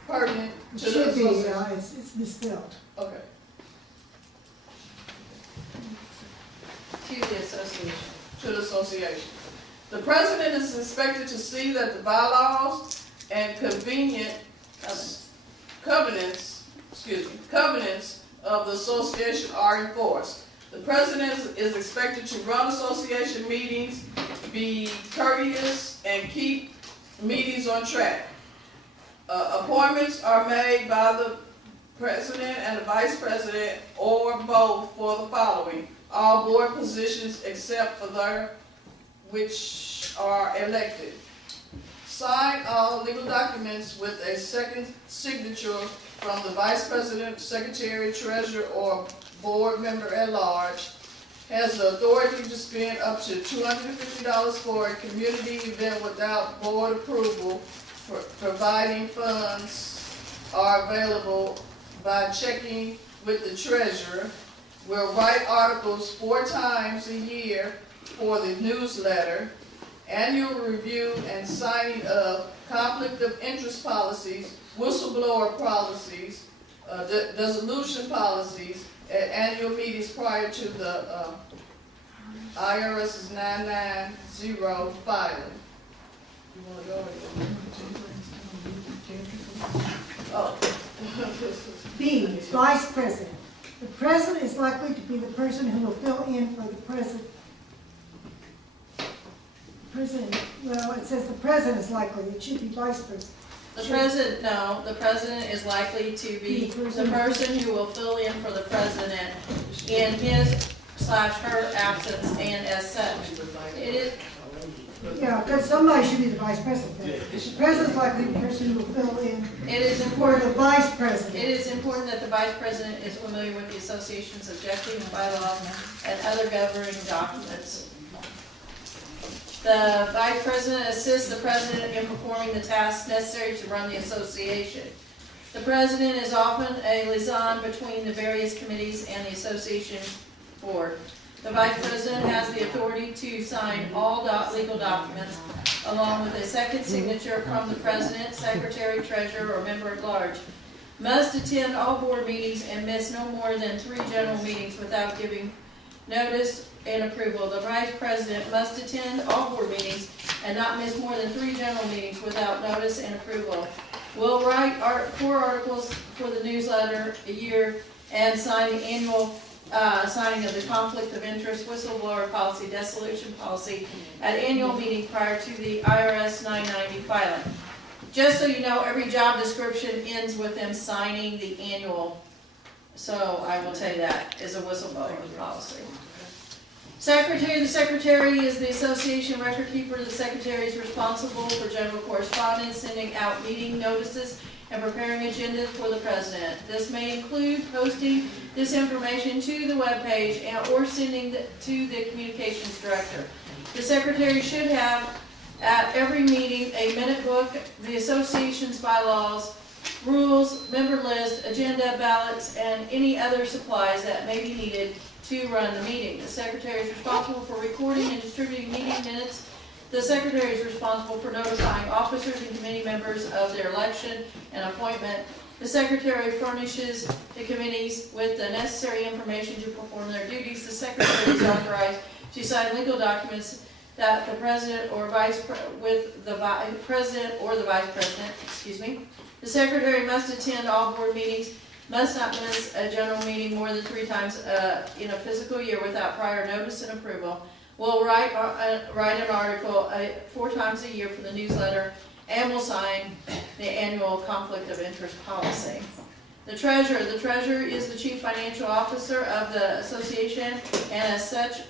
Pertinent it to the should be, association. it's misspelled. Okay. To the association. To the association. The president is expected to see that the bylaws and covenants of the association are enforced. The president is expected to run association meetings, be courteous, and keep meetings on track. Appointments are made by the president and the vice president or both for the following: all board positions except for their which are elected. Sign all legal documents with a second signature from the vice president, secretary, treasurer, or board member at large. Has the authority to spend up to $250 for a community event without board approval, providing funds are available by checking with the treasurer. Will write articles 4 times a year for the newsletter, annual review and signing of conflict of interest policies, whistleblower policies, dissolution policies at annual meetings prior to the IRS's 990 filing. You wanna go or you B, vice president. The president is likely to be the person who will fill in for the president. Well, it says the president is likely, it should be vice president. The president is likely to be the person who will fill in for the president in his/her absence and as such. It is, Yeah, because somebody should be the vice president. The president's likely the person who will fill in it is for important. the vice president. It is important that the vice president is familiar with the association's objectives, bylaws, and other governing documents. The vice president assists the president in performing the tasks necessary to run the association. The president is often a liaison between the various committees and the association board. The vice president has the authority to sign all legal documents, along with a second signature from the president, secretary, treasurer, or member at large. Must attend all board meetings and miss no more than 3 general meetings without giving notice and approval. The vice president must attend all board meetings and not miss more than 3 general meetings without notice and approval. Will write 4 articles for the newsletter a year and sign the annual signing of the conflict of interest whistleblower policy, dissolution policy at annual meeting prior to the IRS 990 filing. Just so you know, every job description ends with them signing the annual, so I will tell you that is a whistleblower policy. Secretary, the secretary is the association record keeper. The secretary is responsible for general correspondence, sending out meeting notices, and preparing agendas for the president. This may include posting this information to the webpage or sending to the communications director. The secretary should have at every meeting a minute book, the association's bylaws, rules, member list, agenda, ballots, and any other supplies that may be needed to run the meeting. The secretary is responsible for recording and distributing meeting minutes. The secretary is responsible for notifying officers and committee members of their election and appointment. The secretary furnishes the committees with the necessary information to perform their duties. The secretary is authorized to sign legal documents that the president or vice president, The secretary must attend all board meetings, must not miss a general meeting more than 3 times in a fiscal year without prior notice and approval. Will write an article 4 times a year for the newsletter, and will sign the annual conflict of interest policy. The treasurer is the chief financial officer of the association, and as such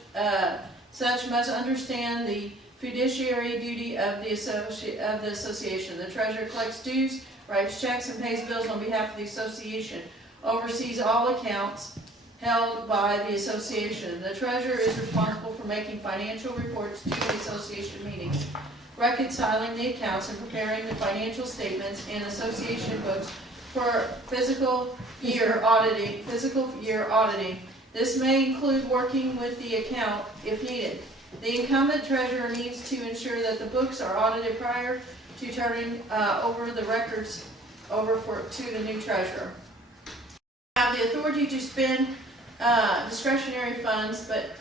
must understand the fiduciary duty of the association. The treasurer collects dues, writes checks, and pays bills on behalf of the association, oversees all accounts held by the association. The treasurer is responsible for making financial reports to the association meetings, reconciling the accounts, and preparing the financial statements and association books for fiscal year auditing. This may include working with the account if needed. The incumbent treasurer needs to ensure that the books are audited prior to turning over the records to the new treasurer. Have the authority to spend discretionary funds but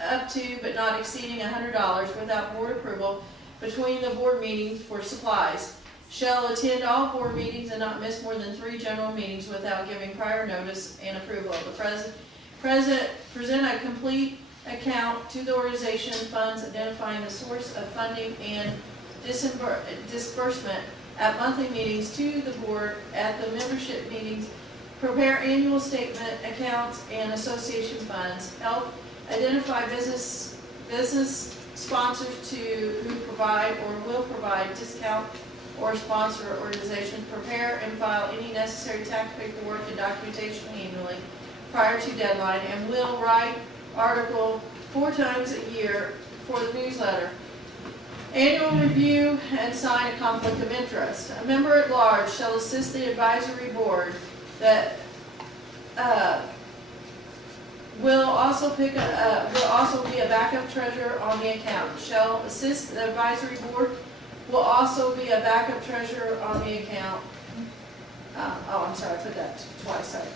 not exceeding $100 without board approval between the board meetings for supplies. Shall attend all board meetings and not miss more than 3 general meetings without giving prior notice and approval. The present a complete account to the organization funds, identifying the source of funding and disbursement at monthly meetings to the board at the membership meetings. Prepare annual statement, accounts, and association funds. Help identify business sponsors who provide or will provide discount or sponsor organizations. Prepare and file any necessary tax paperwork and documentation annually prior to deadline, and will write article 4 times a year for the newsletter. Annual review and sign a conflict of interest. A member at large shall assist the advisory board that will also be a backup treasurer on the account. Shall assist the advisory board, will also be a backup treasurer on the account. I'm sorry, I put that twice, sorry.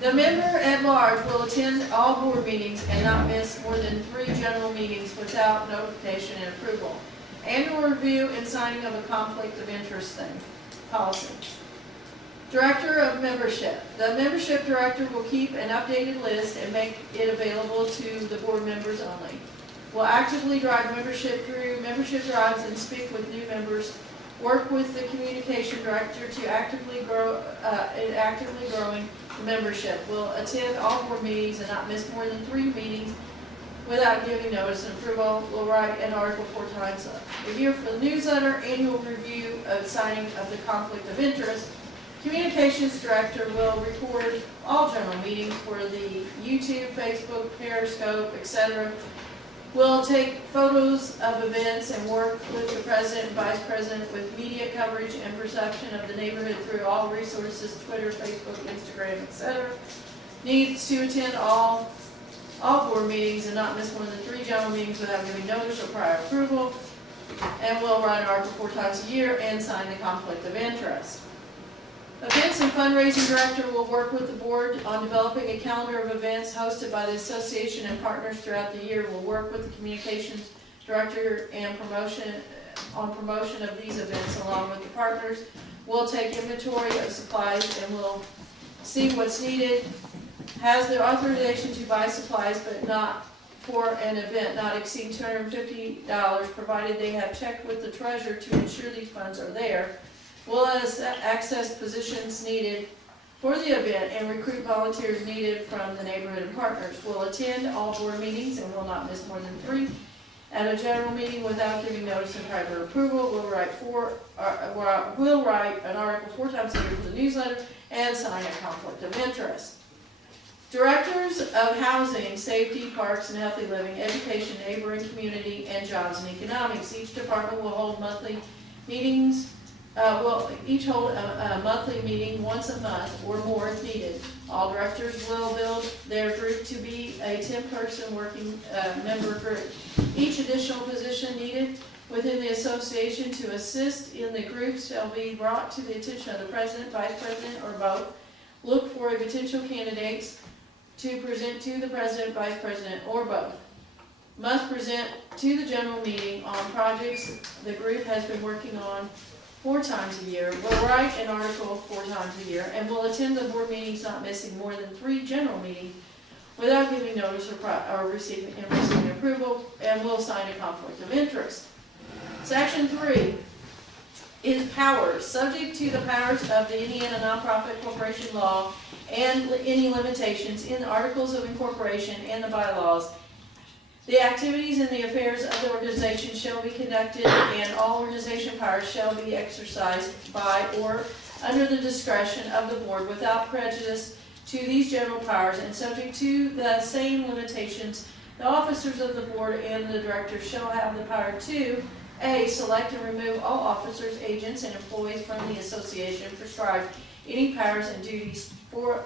The member at large will attend all board meetings and not miss more than 3 general meetings without notification and approval. Annual review and signing of a conflict of interest policy. Director of membership. The membership director will keep an updated list and make it available to the board members only. Will actively drive membership through membership drives and speak with new members. Work with the communication director to actively growing the membership. Will attend all board meetings and not miss more than 3 meetings without giving notice and approval. Will write an article 4 times a year for the newsletter. Annual review of signing of the conflict of interest. Communications director will record all general meetings for the YouTube, Facebook, Periscope, etc. Will take photos of events and work with the president and vice president with media coverage and perception of the neighborhood through all resources, Twitter, Facebook, Instagram, etc. Needs to attend all board meetings and not miss more than 3 general meetings without giving notice or prior approval. and will write an article 4 times a year and sign the conflict of interest. Events and fundraising director will work with the board on developing a calendar of events hosted by the association and partners throughout the year. Will work with the communications director and promotion of these events along with the partners. Will take inventory of supplies and will see what's needed. Has the authorization to buy supplies but not for an event not exceeding $250, provided they have checked with the treasurer to ensure these funds are there. Will access positions needed for the event and recruit volunteers needed from the neighborhood and partners. Will attend all board meetings and will not miss more than 3 at a general meeting without giving notice and prior approval. Will write an article 4 times a year for the newsletter and sign a conflict of interest. Directors of Housing, Safety, Parks and Healthy Living, Education, Neighboring Community, and Jobs and Economics. Each department will hold monthly meetings, each hold a monthly meeting once a month or more if needed. All directors will build their group to be a 10-person working member group. Each additional position needed within the association to assist in the group shall be brought to the attention of the president, vice president, or both. Look for potential candidates to present to the president, vice president, or both. Must present to the general meeting on projects the group has been working on 4 times a year. Will write an article 4 times a year and will attend the board meetings not missing more than 3 general meetings without giving notice or receiving approval, and will sign a conflict of interest. Section 3 is powers. Subject to the powers of the Indiana Nonprofit Corporation Law and any limitations in the Articles of Incorporation and the bylaws, the activities and the affairs of the organization shall be conducted, and all organization powers shall be exercised by or under the discretion of the board without prejudice to these general powers and subject to the same limitations. The officers of the board and the directors shall have the power to A, select and remove all officers, agents, and employees from the association, prescribe any powers and duties for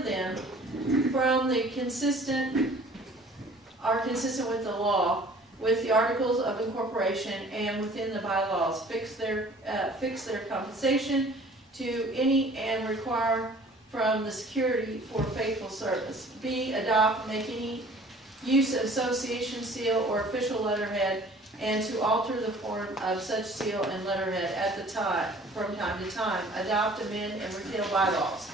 them from the consistent with the law, with the Articles of Incorporation and within the bylaws. Fix their compensation to any and require from the security for faithful service. B, adopt, make any use of association seal or official letterhead, and to alter the form of such seal and letterhead from time to time. Adopt, amend, and repeal bylaws.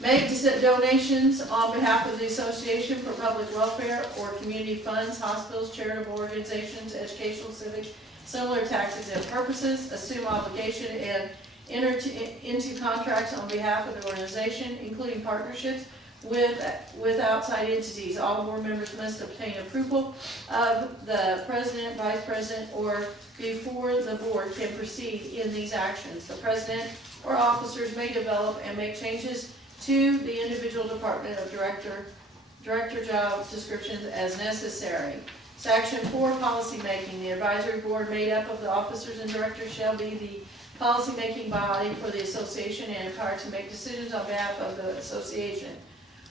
Make donations on behalf of the association for public welfare or community funds, hospitals, charitable organizations, educational, civic, similar tax-exempt purposes. Assume obligation and enter into contracts on behalf of the organization, including partnerships with outside entities. All board members must obtain approval of the president, vice president, or before the board can proceed in these actions. The president or officers may develop and make changes to the individual department of director job descriptions as necessary. Section 4, policy making. The advisory board made up of the officers and directors shall be the policy-making body for the association and empowered to make decisions on behalf of the association.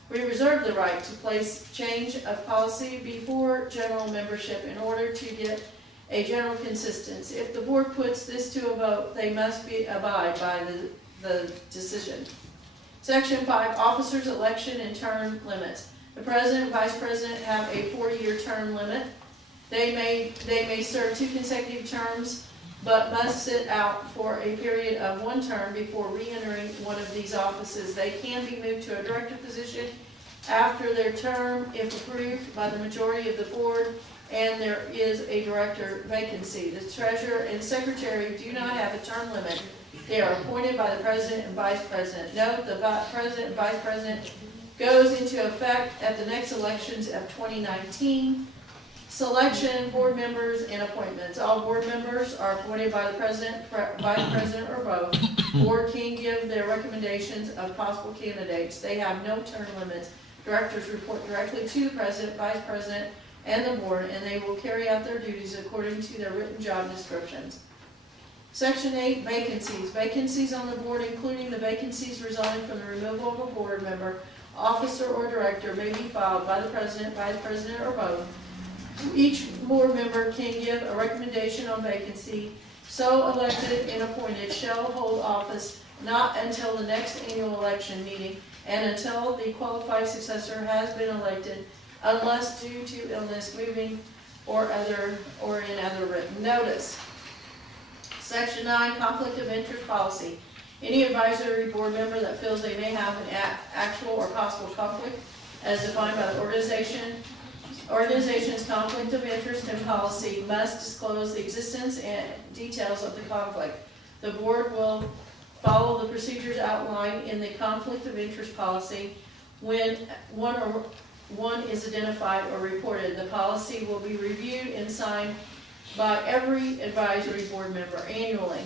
We reserve the right to place change of policy before general membership in order to get a general consistency. If the board puts this to a vote, they must abide by the decision. Section 5, officers' election and term limits. The president and vice president have a 4-year term limit. They may serve 2 consecutive terms, but must sit out for a period of 1 term before re-entering one of these offices. They can be moved to a director position after their term if approved by the majority of the board and there is a director vacancy. The treasurer and secretary do not have a term limit. They are appointed by the president and vice president. Note, the president and vice president goes into effect at the next elections of 2019. Selection, board members, and appointments. All board members are appointed by the president, vice president, or both. Board can give their recommendations of possible candidates. They have no term limits. Directors report directly to the president, vice president, and the board, and they will carry out their duties according to their written job descriptions. Section 8, vacancies. Vacancies on the board, including the vacancies resulting from the removal of a board member, officer, or director, may be filed by the president, vice president, or both Each board member can give a recommendation on vacancy. So elected and appointed shall hold office not until the next annual election meeting and until the qualified successor has been elected, unless due to illness, moving, or in other written notice. Section 9, conflict of interest policy. Any advisory board member that feels they may have an actual or possible conflict as defined by the organization's conflict of interest and policy must disclose the existence and details of the conflict. The board will follow the procedures outlined in the conflict of interest policy. When one is identified or reported, the policy will be reviewed and signed by every advisory board member annually.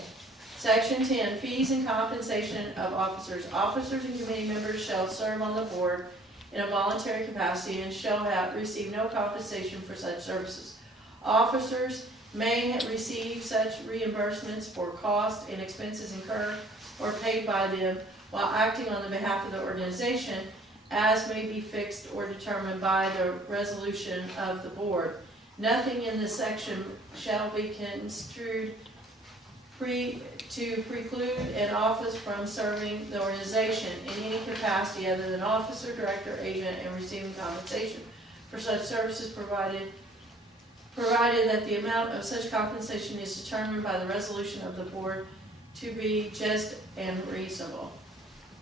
Section 10, fees and compensation of officers. Officers and committee members shall serve on the board in a voluntary capacity and shall receive no compensation for such services. Officers may receive such reimbursements for costs and expenses incurred or paid by them while acting on the behalf of the organization as may be fixed or determined by the resolution of the board. Nothing in this section shall be construed to preclude an office from serving the organization in any capacity other than officer, director, agent, and receiving compensation for such services provided that the amount of such compensation is determined by the resolution of the board to be just and reasonable.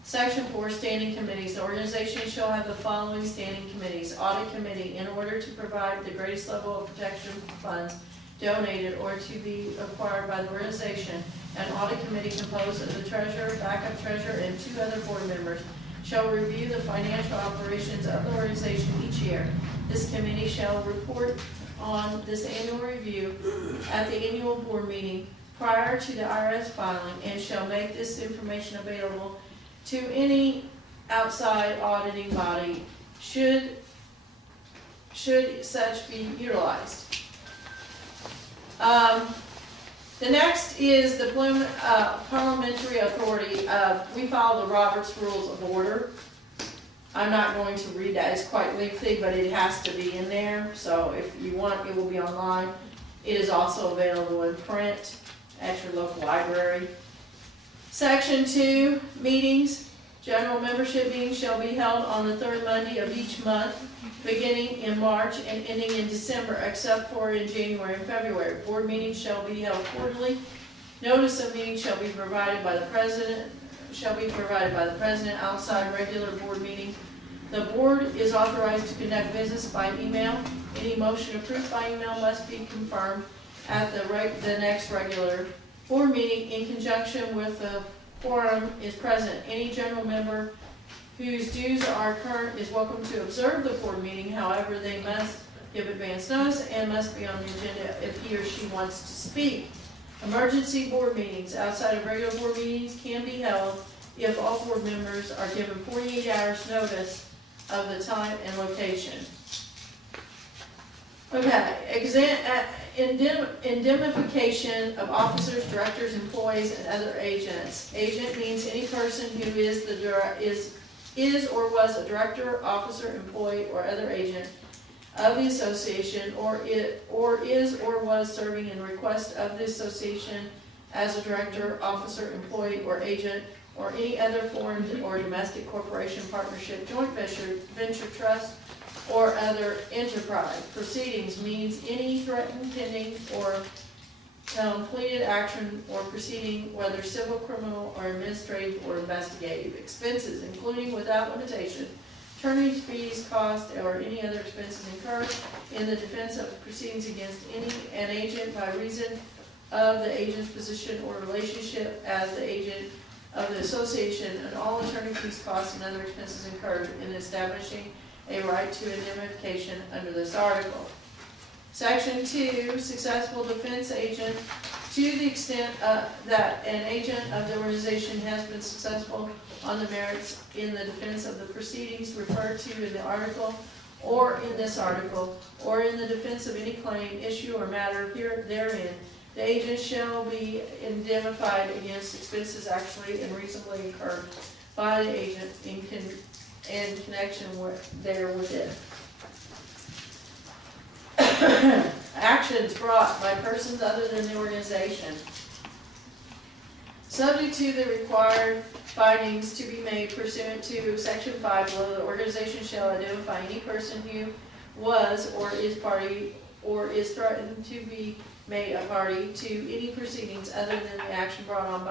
Section 4, standing committees. The organization shall have the following standing committees. Audit committee, in order to provide the greatest level of protection for funds donated or to be acquired by the organization. An audit committee composed of the treasurer, backup treasurer, and 2 other board members shall review the financial operations of the organization each year. This committee shall report on this annual review at the annual board meeting prior to the IRS filing and shall make this information available to any outside auditing body should such be utilized. The next is the parliamentary authority. We follow the Robert's Rules of Order. I'm not going to read that, it's quite lengthy, but it has to be in there, so if you want, it will be online. It is also available in print at your local library. Section 2, meetings. General membership meetings shall be held on the 3rd Monday of each month, beginning in March and ending in December, except for in January and February. Board meetings shall be held quarterly. Notice of meeting shall be provided by the president, outside regular board meeting. The board is authorized to conduct business by email. Any motion approved by email must be confirmed at the next regular board meeting in conjunction with the quorum is present. Any general member whose dues are current is welcome to observe the board meeting. However, they must give advance notice and must be on the agenda if he or she wants to speak. Emergency board meetings outside of regular board meetings can be held if all board members are given 48 hours notice of the time and location. Okay, indemnification of officers, directors, employees, and other agents. Agent means any person who is or was a director, officer, employee, or other agent of the association, or is or was serving in request of the association as a director, officer, employee, or agent, or any other foreign or domestic corporation, partnership, joint venture, trust, or other enterprise. Proceedings means any threatened, pending, or completed action or proceeding, whether civil, criminal, or administrative, or investigative. Expenses, including without limitation, attorney's fees, costs, or any other expenses incurred in the defense of proceedings against an agent by reason of the agent's position or relationship as the agent of the association, and all attorney fees, costs, and other expenses incurred in establishing a right to indemnification under this article. Section 2, successful defense agent, to the extent that an agent of the organization has been successful on the merits in the defense of the proceedings referred to in the article, or in this article, or in the defense of any claim, issue, or matter therein, the agent shall be indemnified against expenses actually and reasonably incurred by the agent in connection with therewith. actions brought by persons other than the organization. Subject to the required findings to be made pursuant to section 5 below, the organization shall identify any person who was or is party or is threatened to be made a party to any proceedings other than the action brought on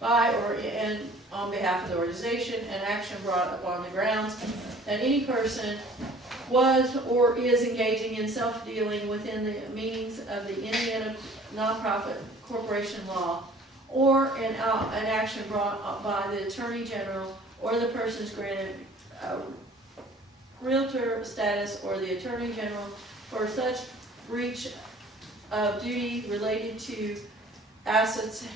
by or in on behalf of the organization, and action brought upon the grounds that any person was or is engaging in self-dealing within the meanings of the Indiana nonprofit corporation law, or an action brought by the Attorney General or the persons granted realtor status or the Attorney General for such breach of duty related to assets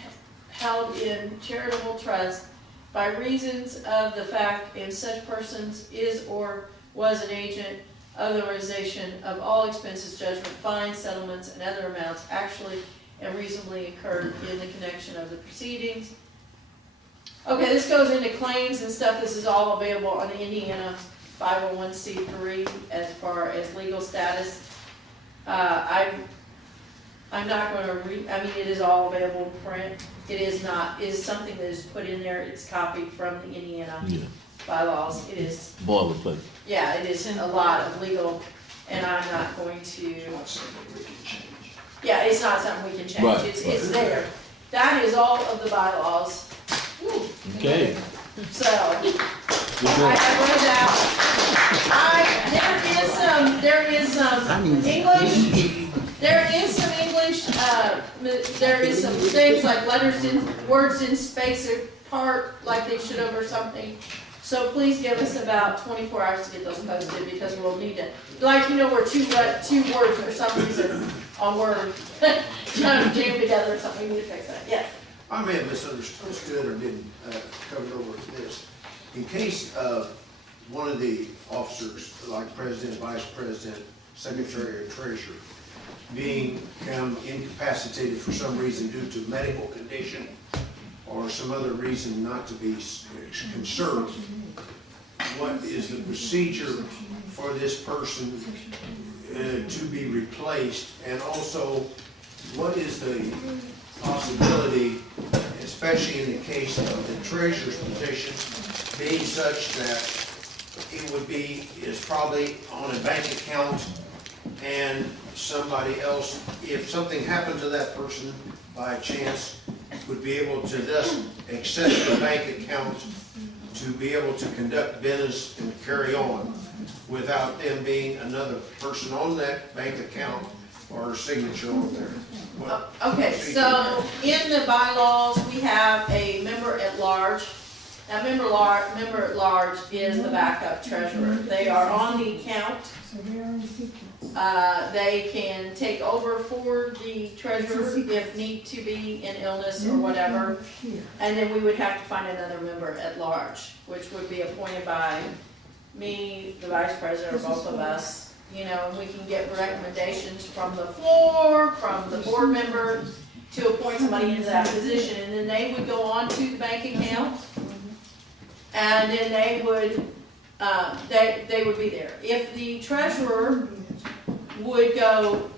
held in charitable trust by reasons of the fact in such persons is or was an agent of the organization of all expenses, judgment, fines, settlements, and other amounts actually and reasonably incurred in the connection of the proceedings. Okay, this goes into claims and stuff. This is all available on the Indiana 501c3 as far as legal status. I'm not going to read, I mean, it is all available in print. It is not, it is something that is put in there. It's copied from the Indiana Yeah, bylaws. It is, boilerplate. yeah, it is a lot of legal, and I'm not going to, It's not something we can change. yeah, it's not something we can change. Right, It's there. That is all of the bylaws. Okay. So, I have read that. There is some English. There is some English, there is some things like words in space apart, like they should have or something. So please give us about 24 hours to get those posted, because we'll need to, like, you know, where two words for some reason on Word, trying to jam together or something, we need to fix that, yes. I may have misunderstood or didn't cover over this. In case one of the officers, like president, vice president, secretary, or treasurer, become incapacitated for some reason due to medical condition or some other reason not to be conserved, what is the procedure for this person to be replaced? And also, what is the possibility, especially in the case of the treasurer's position, being such that it would be, is probably on a bank account, and somebody else, if something happened to that person by chance, would be able to thus access the bank account to be able to conduct business and carry on without them being another person on that bank account or signature on there. What Okay, procedure so in the bylaws, we have a member at large. That member at large is the backup treasurer. They are on the account. So they're in the sequence. They can take over for the treasurer if need to be in illness or whatever. Here. And then we would have to find another member at large, which would be appointed by me, the vice president, or both of us. You know, and we can get recommendations from the floor, from the board member, to appoint somebody into that position. And then they would go on to the bank account, and then they would, they would be there. If the treasurer would go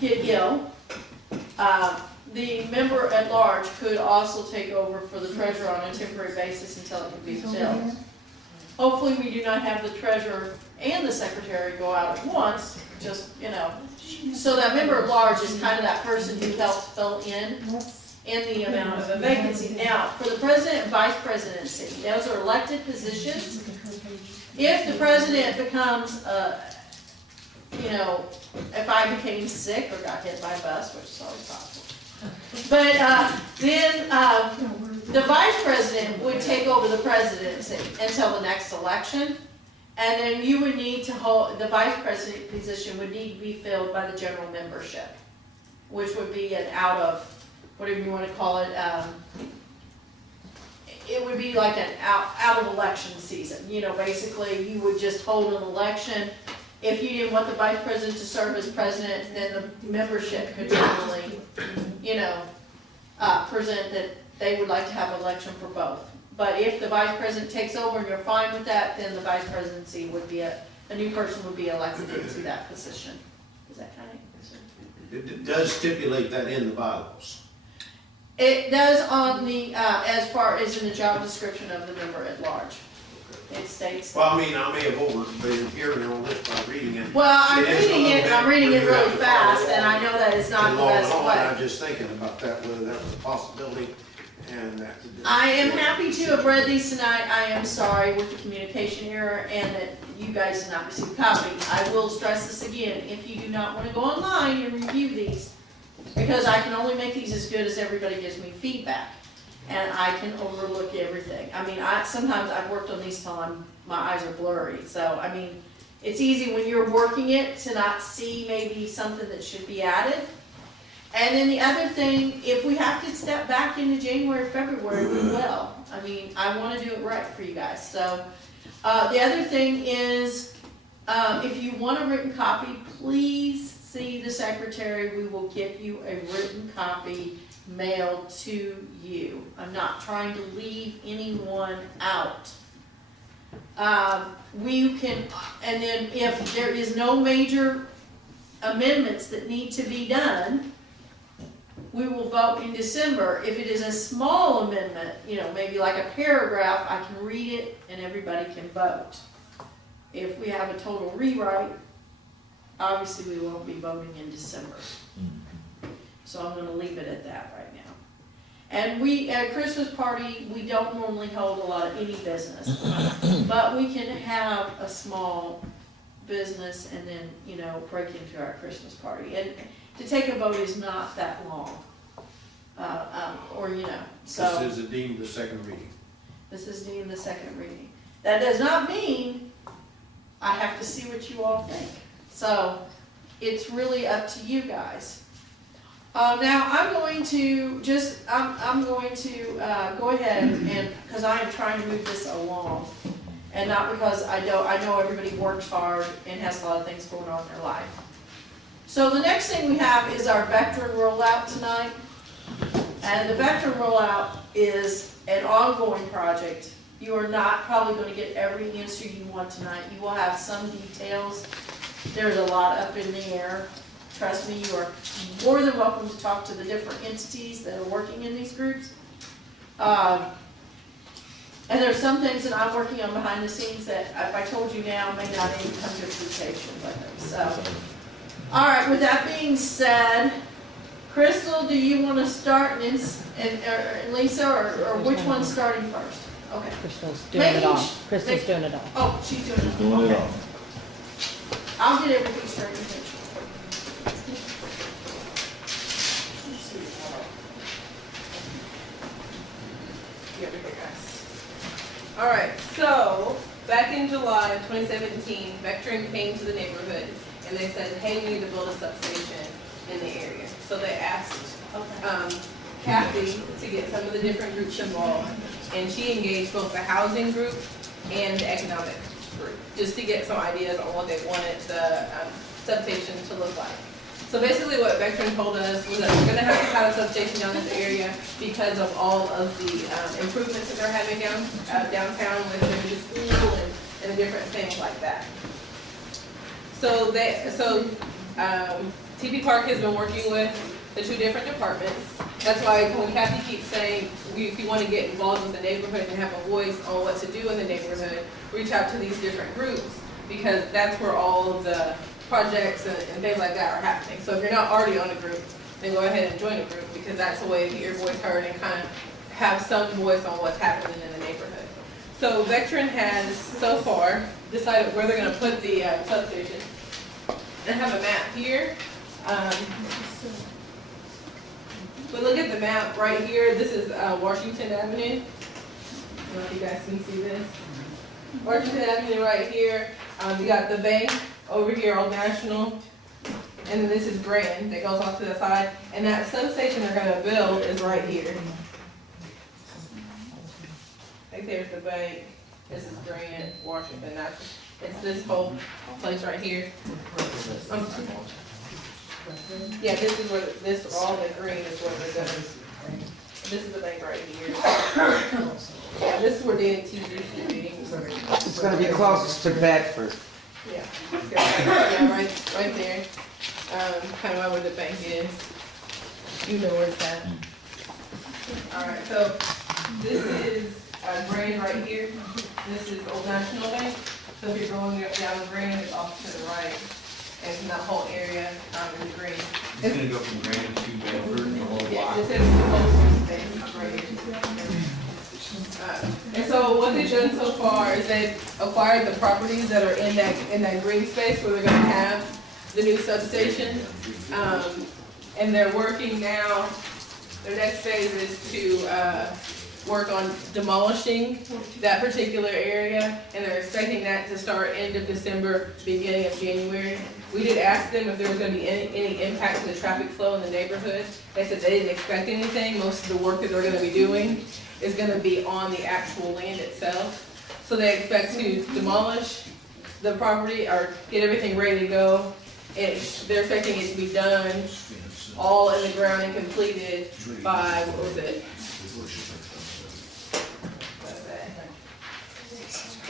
get ill, the member at large could also take over for the treasurer on a temporary basis until it can be filled. Hopefully, we do not have the treasurer and the secretary go out at once, just, you know. So that member at large is kind of that person who helps fill in the amount of a vacancy. Now, for the president and vice presidency, those are elected positions. If the president becomes, you know, if I became sick or got hit by a bus, which is always possible. But then the vice president would take over the presidency until the next election. And then you would need to hold, the vice president position would need to be filled by the general membership, which would be an out of, whatever you want to call it, it would be like an out of election season. You know, basically you would just hold an election. If you didn't want the vice president to serve as president, then the membership could generally, you know, present that they would like to have an election for both. But if the vice president takes over and you're fine with that, then the vice presidency would be a new person would be elected into that position. Is that kind of answer? It does stipulate that in the bylaws. It does on the, as far as in the job description of the member at large. It states. Well, I mean, I may have been hearing all this by reading it. Well, I'm It is a reading little it, bit I'm reading it where you have really to follow fast, along. and I know that it's not And the long best and on, way. I'm just thinking about that, whether that was a possibility, and that. I am happy to have read these tonight. I am sorry with the communication error and that you guys did not receive a copy. I will stress this again, if you do not want to go online and review these, because I can only make these as good as everybody gives me feedback. And I can overlook everything. I mean, sometimes I've worked on these till my eyes are blurry. So, I mean, it's easy when you're working it to not see maybe something that should be added. And then the other thing, if we have to step back into January, February, we will. I mean, I want to do it right for you guys. So, the other thing is, if you want a written copy, please see the secretary. We will get you a written copy mailed to you. I'm not trying to leave anyone out. We can, and then if there is no major amendments that need to be done, we will vote in December. If it is a small amendment, maybe like a paragraph, I can read it and everybody can vote. If we have a total rewrite, obviously we won't be voting in December. So I'm gonna leave it at that right now. And at a Christmas party, we don't normally hold a lot of any business, but we can have a small business and then, break into our Christmas party. And to take a vote is not that long, so. This is deemed the second reading. This is deemed the second reading. That does not mean I have to see what you all think. So it's really up to you guys. Now I'm going to go ahead and, because I am trying to move this along, and not because I know everybody works hard and has a lot of things going on in their life. So the next thing we have is our Vectren rollout tonight. And the Vectren rollout is an ongoing project. You are not probably going to get every answer you want tonight. You will have some details. There's a lot up in the air. Trust me, you are more than welcome to talk to the different entities that are working in these groups. And there's some things that I'm working on behind the scenes that if I told you now may not even come to fruition with them. So, all right, with that being said, Crystal, do you want to start and Lisa, or which one's starting first? Okay. Crystal's doing it all. Crystal's doing it all. Oh, she's doing it. Doing it Okay. all. I'll get everything straight with you. All right, so back in July of 2017, Vectren came to the neighborhood and they said, hey, we need to build a substation in the area. So they asked Kathy to get some of the different groups involved, and she engaged both the housing group and the economic group, just to get some ideas on what they wanted the substation to look like. So basically what Vectren told us was that we're gonna have to have a substation down this area because of all of the improvements that they're having downtown with the new school and the different things like that. So TP Park has been working with the two different departments. That's why when Kathy keeps saying, if you want to get involved with the neighborhood and have a voice on what to do in the neighborhood, reach out to these different groups, because that's where all of the projects and things like that are happening. So if you're not already on a group, then go ahead and join a group, because that's a way to get your voice heard and kind of have some voice on what's happening in the neighborhood. So Vectren has so far decided where they're going to put the substation. I have a map here. But look at the map right here. This is Washington Avenue. I don't know if you guys can see this. Washington Avenue right here. You got the bank over here, Old National. And then this is Grand that goes off to the side. And that substation they're going to build is right here. Like there's the bank. This is Grand, Washington. It's this whole place right here. Yeah, this is where all the green is where they're going. This is the bank right here. Yeah, this is where Danny T's used to be. It's gonna be closest to Bedford. Yeah, yeah, right there. kind of where the bank is. You know where it's at. Alright, so this is Grand right here. This is Old National Bank. So if you're going down Grand, it's off to the right. And in that whole area, in the green. It's gonna go from Grand to Bedford, the whole Yeah, block. this is the closest bank right here. And so what they've done so far is they've acquired the properties that are in that green space where they're gonna have the new substation. And they're working now, their next phase is to, work on demolishing that particular area. And they're expecting that to start end of December, beginning of January. We did ask them if there was gonna be any impact to the traffic flow in the neighborhood. They said they didn't expect anything. Most of the work that they're gonna be doing is gonna be on the actual land itself. So they expect to demolish the property or get everything ready to go. And they're expecting it to be done all in the ground and completed by, what was it?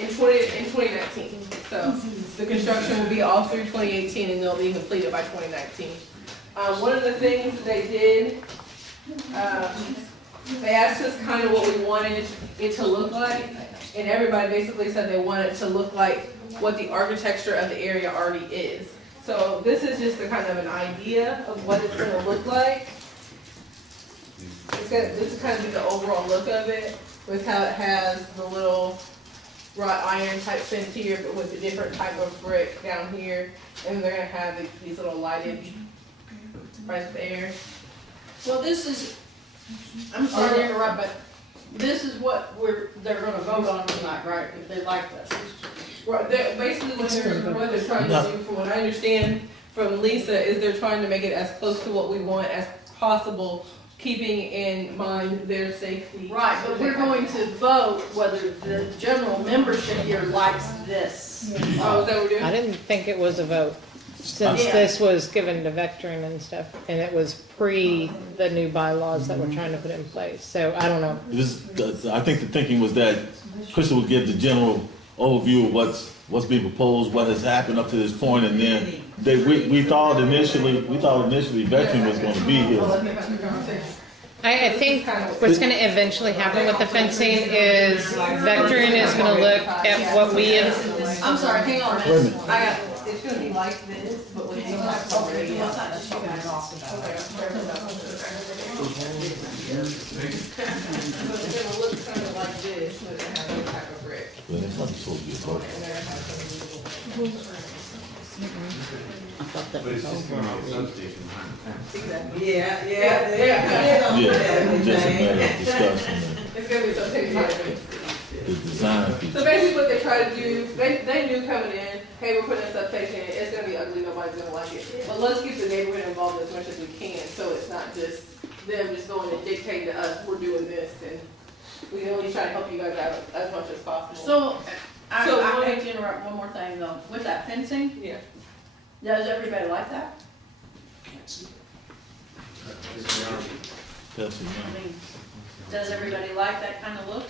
In 2019. So the construction will be all through 2018 and they'll be completed by 2019. One of the things that they did, they asked us kind of what we wanted it to look like, and everybody basically said they want it to look like what the architecture of the area already is. So this is just a kind of an idea of what it's gonna look like. This is kind of the overall look of it, with how it has the little wrought iron type fence here, but with a different type of brick down here. And they're gonna have these little lighted right there. Well, this is, I'm sorry to interrupt, but this is what they're gonna vote on tonight, right, if they like this? Right, basically what they're trying to do, from what I understand from Lisa, is they're trying to make it as close to what we want as possible, keeping in mind their safety. Right, but we're going to vote whether the general membership here likes this. Oh, is that what we're doing? I didn't think it was a vote, since Yeah. this was given to Vectren and stuff, and it was pre the new bylaws that we're trying to put in place, so I don't know. I think the thinking was that Crystal would give the general overview of what's being proposed, what has happened up to this point, and then we thought initially Vectren was gonna be here. I think what's gonna eventually happen with the fencing is Vectren is gonna look at what we have. I'm sorry, hang on a minute. It's gonna be like this, but with these types of radios. It's gonna look kind of like this, but it has this type of brick. Well, it's not supposed to be a vote. But it's just going on the substation behind the fence. Yeah. Yeah, just a matter of discussing It's gonna be something like this. the design So feature. basically what they try to do, they knew coming in, hey, we're putting a substation in, it's gonna be ugly, nobody's gonna like it. But let's get the neighborhood involved as much as we can, so it's not just them just going and dictating to us, we're doing this, and we can only try to help you guys out as much as possible. So, So I what- hate to interrupt one more thing though, with that fencing, Yeah. does everybody like that? That's it, I mean, does everybody like that kind of look?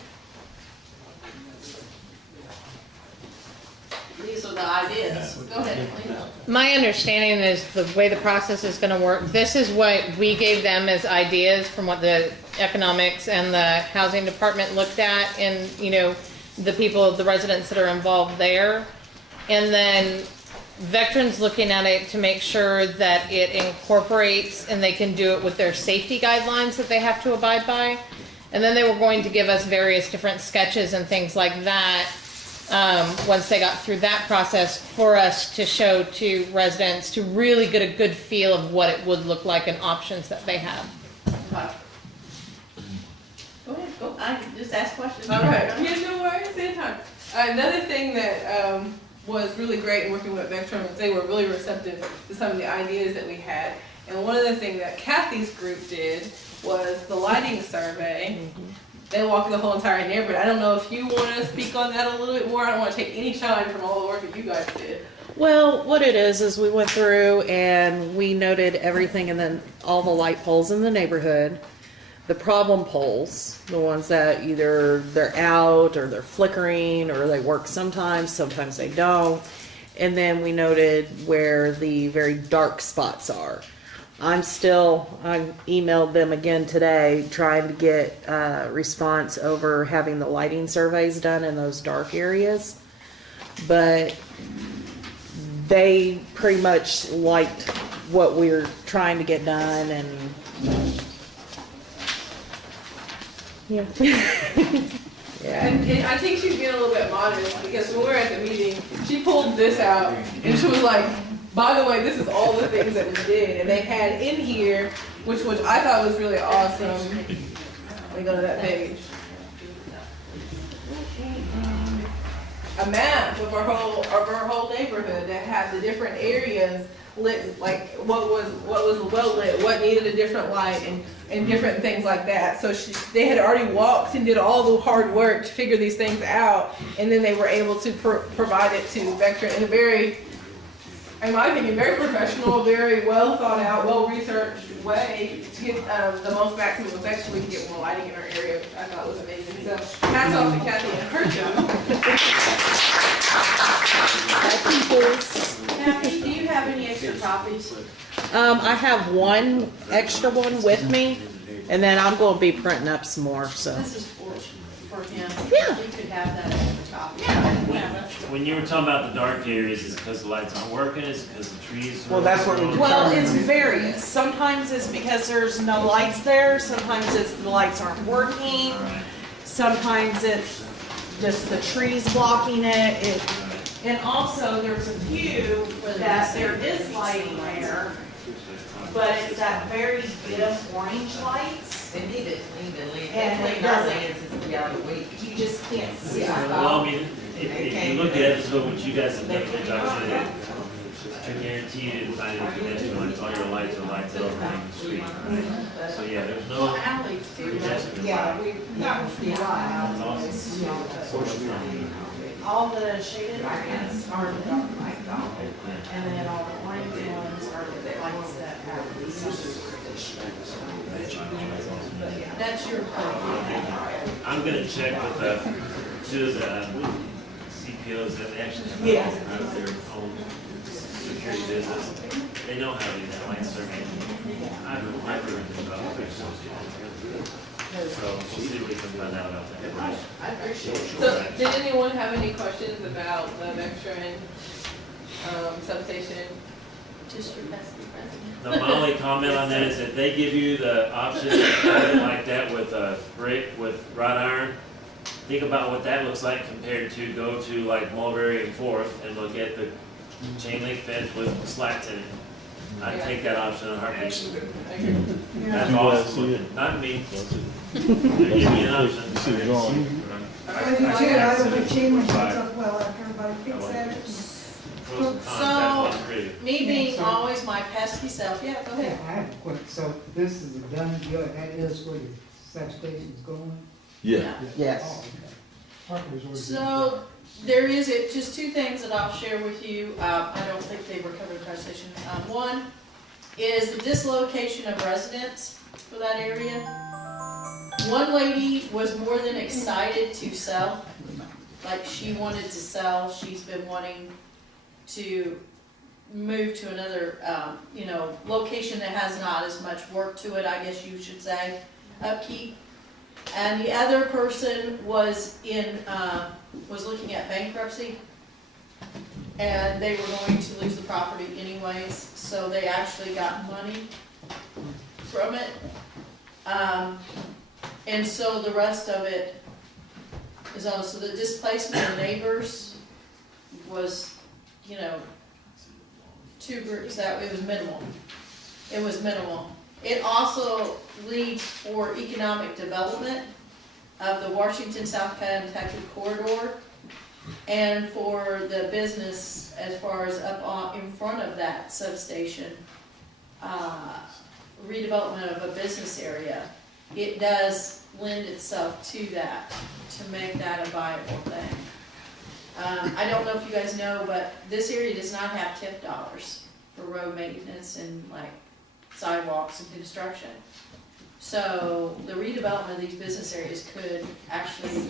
These are the ideas. Go ahead, Lena. My understanding is the way the process is gonna work, this is what we gave them as ideas from what the economics and the housing department looked at, and, you know, the people, the residents that are involved there. And then Vectren's looking at it to make sure that it incorporates, and they can do it with their safety guidelines that they have to abide by. And then they were going to give us various different sketches and things like that, once they got through that process, for us to show to residents to really get a good feel of what it would look like and options that they have. Go ahead, go, I can just ask questions. All right, yeah, no worries, anytime. Another thing that was really great in working with Vectren was they were really receptive to some of the ideas that we had. And one of the things that Kathy's group did was the lighting survey. They walked the whole entire neighborhood. I don't know if you want to speak on that a little bit more. I don't want to take any shine from all the work that you guys did. Well, what it is we went through and we noted everything, and then all the light poles in the neighborhood, the problem poles, the ones that either they're out or they're flickering or they work sometimes they don't. And then we noted where the very dark spots are. I emailed them again today, trying to get response over having the lighting surveys done in those dark areas. But they pretty much liked what we're trying to get done, and yeah. Yeah. And I think she's being a little bit modest because when we were at the meeting, she pulled this out and she was like, by the way, this is all the things that we did. And they had in here, which I thought was really awesome. Let me go to that page. A map of our whole neighborhood that had the different areas lit, like what was well lit, what needed a different light, and different things like that. So they had already walked and did all the hard work to figure these things out, and then they were able to provide it to Vectren in a very, in my opinion, very professional, very well thought out, well researched way to get the most maximum effect so we can get more lighting in our area, which I thought was amazing. So hats off to Kathy and her job. Kathy, do you have any extra copies? I have one extra one with me, and then I'm going to be printing up some more. So This is for him. Yeah. You could have that extra copy. When you were talking about the dark areas, is it because the lights aren't working? Is it because the trees? Well, that's what we are well, it's various. Sometimes it's because there's no lights there. Sometimes it's the lights aren't working. Sometimes it's just the trees blocking it. And also, there's a few that there is lighting there, but it's that very dim orange lights. They need it, And it doesn't, you just can't see it. Well, I mean, if you look at it, so what you guys have done, which I can guarantee you didn't find any pedestrian lights, all your lights are lights over on the street. So yeah, there's no. Yeah, all the shaded areas are the dark light, and then all the orange ones are the lights that have these. That's your copy. I'm gonna check with the two of the CPOs that actually have their own security business. They know how to do that light survey. I've heard about it. So we'll see if we can find out about that. I appreciate it. So, did anyone have any questions about the Vectren substation? Just your pesky president. No, my only comment on that is if they give you the option of something like that with a brick, with wrought iron, think about what that looks like compared to go to like Mulberry and Fourth and look at the chain link fence with slats in it. I'd take that option in a heartbeat. That's awesome. Not me. Give me an option. You see the drawing? I do too, I don't think chain link holds up well after everybody picks at it. So, Me being always my pesky self, yeah, go Yeah, ahead. I have a question. So this is a done deal, that is where the substation is going? Yeah. Yes. Oh, okay. Parker's already- So, there is just two things that I'll share with you. I don't think they were covered in the presentation. One is the dislocation of residents for that area. One lady was more than excited to sell. Like, she wanted to sell. She's been wanting to move to another, location that has not as much work to it, I guess you should say, upkeep. And the other person was was looking at bankruptcy, and they were going to lose the property anyways, so they actually got money from it. And so the rest of it is on, so the displacement of neighbors was, two groups, that it was minimal. It was minimal. It also leads for economic development of the Washington South Kentucky corridor, and for the business as far as up in front of that substation, redevelopment of a business area. It does lend itself to that, to make that a viable thing. I don't know if you guys know, but this area does not have TIF dollars for road maintenance and like sidewalks and construction. So the redevelopment of these business areas could actually,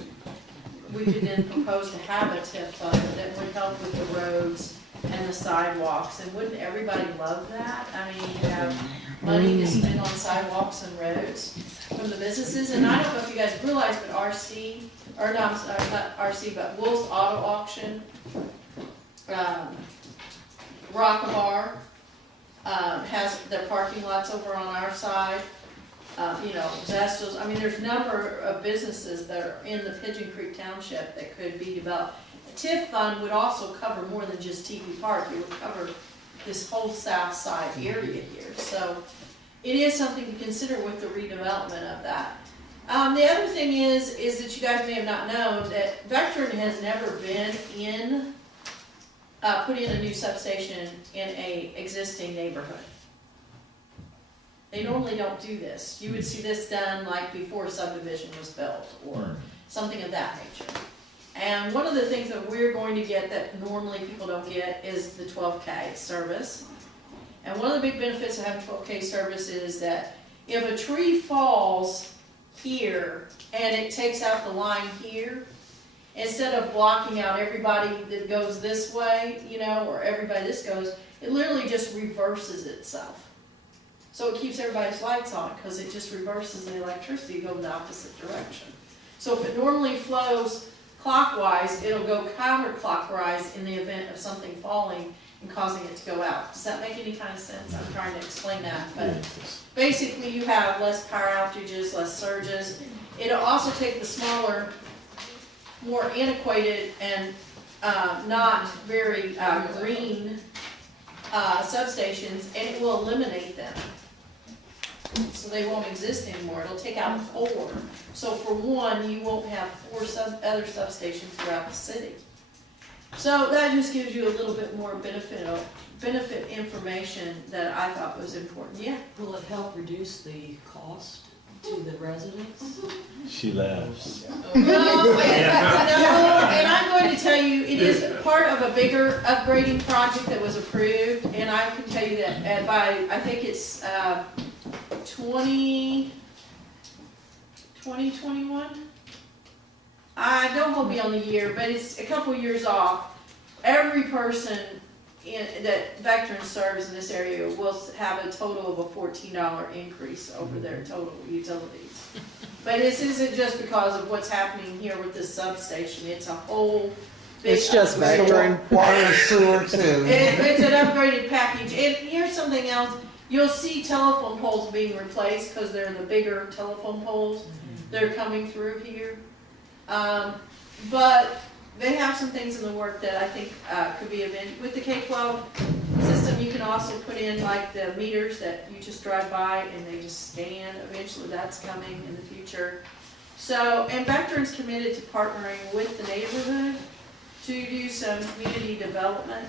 we could then propose to have a TIF fund that would help with the roads and the sidewalks, and wouldn't everybody love that? I mean, you have money to spend on sidewalks and roads from the businesses, and I don't know if you guys realize, but RC, or no, I'm sorry, not RC, but Wolf's Auto Auction, Rockabar, has their parking lots over on our side. Vestal's, I mean, there's a number of businesses that are in the Pigeon Creek Township that could be developed. The TIF fund would also cover more than just Tepe Park, it would cover this whole south side area here. So it is something to consider with the redevelopment of that. The other thing is that you guys may have not known that Vectren has never been in, put in a new substation in a existing neighborhood. They normally don't do this. You would see this done like before subdivision was built or something of that nature. And one of the things that we're going to get that normally people don't get is the 12K service. And one of the big benefits of having 12K service is that if a tree falls here and it takes out the line here, instead of blocking out everybody that goes this way, or everybody this goes, it literally just reverses itself. So it keeps everybody's lights on because it just reverses the electricity going the opposite direction. So if it normally flows clockwise, it'll go counterclockwise in the event of something falling and causing it to go out. Does that make any kind of sense? I'm trying to explain that. But basically you have less power outages, less surges. It'll also take the smaller, more antiquated and not very green substations, and it will eliminate them. So they won't exist anymore. It'll take out 4. So for one, you won't have 4 other substations throughout the city. So that just gives you a little bit more benefit information that I thought was important. Yeah. Will it help reduce the cost to the residents? She laughs. No, and I'm going to tell you, it is part of a bigger upgrading project that was approved, and I can tell you that by, I think it's 2021? Don't hold me on the year, but it's a couple years off. Every person that Vectren serves in this area will have a total of a $14 increase over their total utilities. But this isn't just because of what's happening here with this substation, it's a whole big It's just upgrade. Vectren. Water, sewer too. It's an upgraded package, and here's something else, you'll see telephone poles being replaced, because they're the bigger telephone poles, they're coming through here. But they have some things in the work that I think could be of interest. With the K-12 system, you can also put in like the meters that you just drive by and they just scan. Eventually that's coming in the future. So, and Vectren's committed to partnering with the neighborhood to do some community development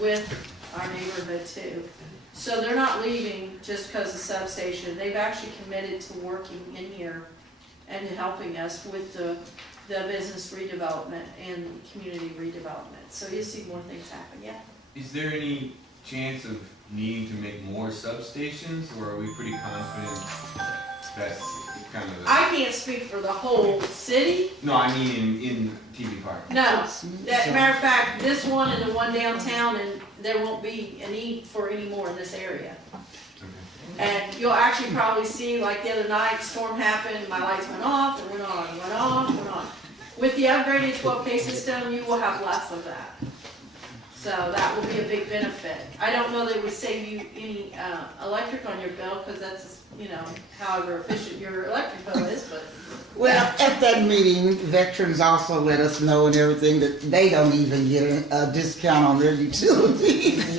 with our neighborhood too. So they're not leaving just because of substation. They've actually committed to working in here and helping us with the business redevelopment and community redevelopment. So you'll see more things happen, yeah. Is there any chance of needing to make more substations, or are we pretty confident that's kind of? I can't speak for the whole city. No, I mean in TV Park. No, matter of fact, this one and the one downtown, and there won't be a need for any more in this area. And you'll actually probably see, like the other night, storm happened, my lights went off, and went on, went off, went on. With the upgraded 12K system, you will have less of that. So that will be a big benefit. I don't know that it would save you any electric on your bill, because that's, however efficient your electric bill is, but. Well, at that meeting, Veterans also let us know and everything that they don't even get a discount on their utilities.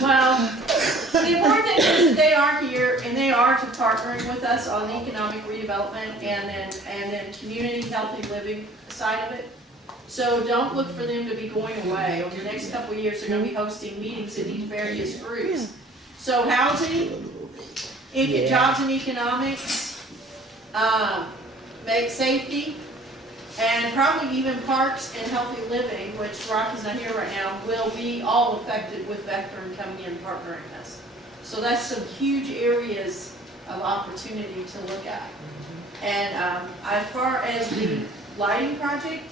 Well, the important thing is that they are here and they are to partnering with us on the economic redevelopment and then community healthy living side of it. So don't look for them to be going away. Over the next couple of years, they're going to be hosting meetings in these various groups. So housing, jobs and economics, make safety, and probably even parks and healthy living, which Rocky's not here right now, will be all affected with Vectren coming in and partnering us. So that's some huge areas of opportunity to look at. And as far as the lighting project,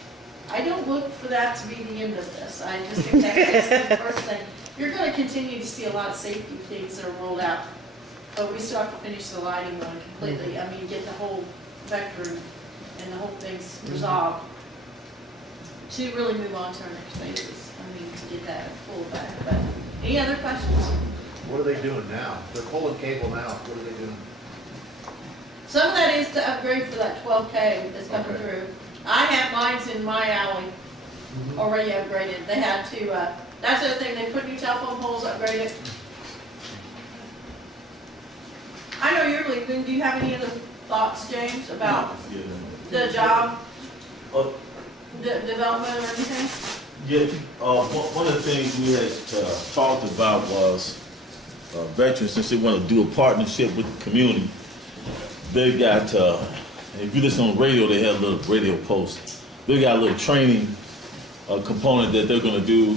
I don't look for that to be the end of this. I just think that's the first thing. You're gonna continue to see a lot of safety things that are rolled out, but we still have to finish the lighting one completely. I mean, get the whole Vectren and the whole thing's resolved to really move on to our next phases. I mean, to get that full back. But any other questions? What are they doing now? They're pulling cable now. What are they doing? Some of that is to upgrade for that 12K that's coming Okay. through. I have mines in my alley already upgraded. They had to, that's the other thing, they put new telephone poles, upgraded. I know you're leaving. Do you have any other thoughts, James, about the job, the development or anything? Yeah, one of the things we had talked about was veterans, since they want to do a partnership with the community, they got, if you listen on the radio, they have a little radio post. They got a little training component that they're going to do,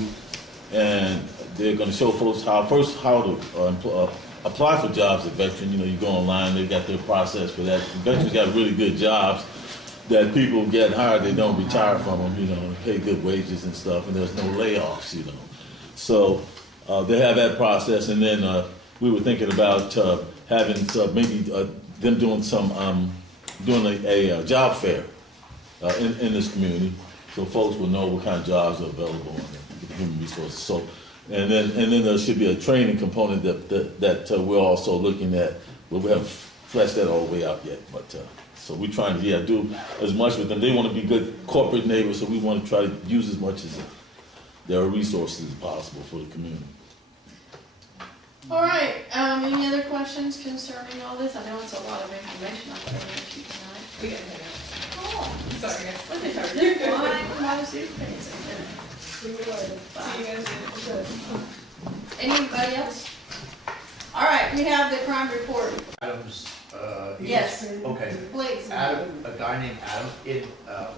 and they're going to show folks how to apply for jobs at Vectren. You know, you go online, they got their process for that. Veterans got really good jobs that people get hired, they don't retire from them, you know, pay good wages and stuff, and there's no layoffs, you know. So they have that process, and then we were thinking about having maybe them doing some, doing a job fair in this community, so folks will know what kind of jobs are available in the human resources. So, and then there should be a training component that we're also looking at, but we haven't fleshed that all the way out yet, but. So we're trying to do as much with them. They want to be good corporate neighbors, so we want to try to use as much of their resources as possible for the community. All right, any other questions concerning all this? I know it's a lot of information I'm going to you tonight. We got it. Oh, Sorry, guys. look at her, they're flying by the suitcase. See you guys soon. Anybody else? All right, we have the crime report. Adams, Yes, okay. please. Adam, a guy named Adam in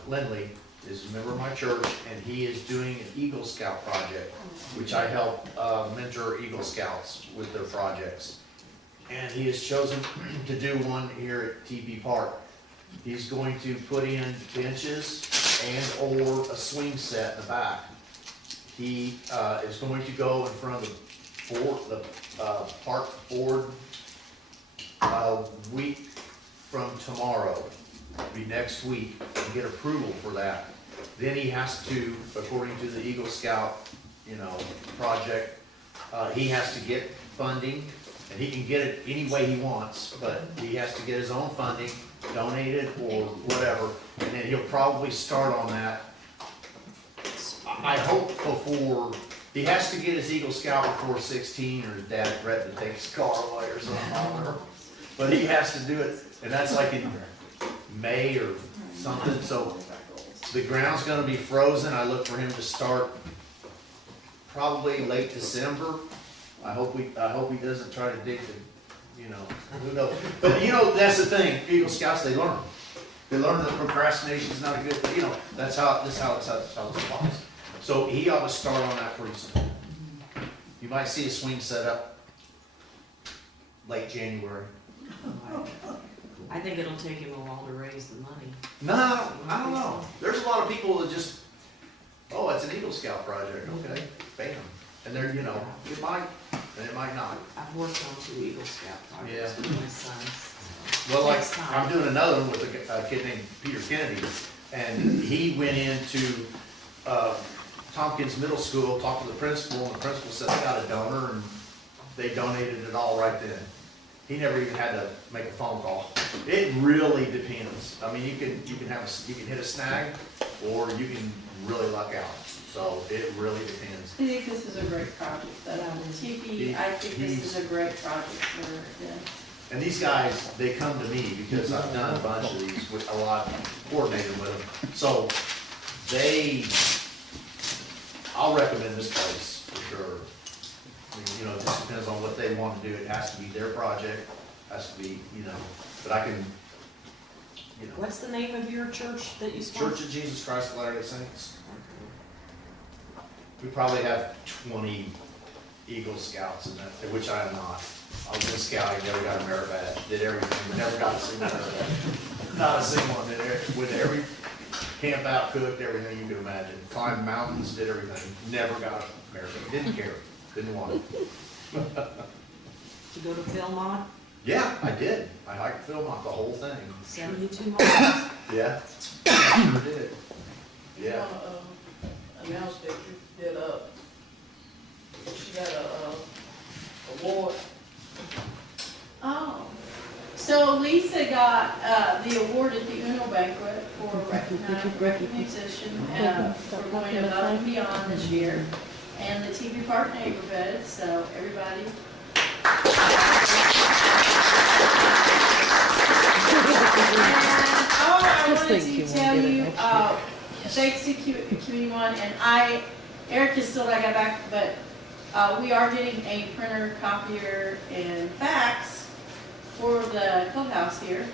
Lindley is a member of my church, and he is doing an Eagle Scout project, which I help mentor Eagle Scouts with their projects. And he has chosen to do one here at Tepe Park. He's going to put in benches and/or a swing set in the back. He is going to go in front of the park board a week from tomorrow, be next week, and get approval for that. Then he has to, according to the Eagle Scout, project, he has to get funding, and he can get it any way he wants, but he has to get his own funding, donate it or whatever, and then he'll probably start on that. I hope before, he has to get his Eagle Scout before 16, or his dad threatened to take his car away or something on her. But he has to do it, and that's like in May or something, so the ground's gonna be frozen. I look for him to start probably late December. I hope he doesn't try to dig the, who knows. But that's the thing, Eagle Scouts, they learn. They learn that procrastination is not a good, that's how it's applies. So he ought to start on that pretty soon. You might see a swing set up late January. I think it'll take him a while to raise the money. No, I don't know. There's a lot of people that just, oh, it's an Eagle Scout project, okay, bam. And they're, it might, and it might not. I've worked on 2 Eagle Scout projects with my sons. Well, like, Next time. I'm doing another one with a kid named Peter Kennedy, and he went into, Tompkins Middle School, talked to the principal, and the principal said they got a donor, and they donated it all right then. He never even had to make a phone call. It really depends. I mean, you can hit a snag, or you can really luck out. So it really depends. I think this is a great project, that Tepe, I think this is a great project for them. And these guys, they come to me because I've done a bunch of these with a lot, coordinated with them. So I'll recommend this place for sure. I mean, it just depends on what they want to do. It has to be their project, has to be, but I can, What's the name of your church that you sponsor? Church of Jesus Christ of Latter-day Saints. We probably have 20 Eagle Scouts in that, which I am not. I was a scout, I never got a merit badge, did everything, never got a single merit badge. Not a single one, with every camp out, cooked, everything you could imagine. Climbed mountains, did everything. Never got married. Didn't care. Didn't want it. To go to Philmont, Yeah, I did. I hiked Philmont, the whole thing. 72 miles. Yeah, sure did. You Yeah. wanna, announce that you did, she got a award. Oh, so Lisa got, the award at the Uno banquet for recognition, for going above and beyond this year. And the TV Park neighborhood, so everybody. And, oh, I wanted to tell you, thanks to Community One, and Eric is still not got back, but, we are getting a printer, copier, and fax for the clubhouse here.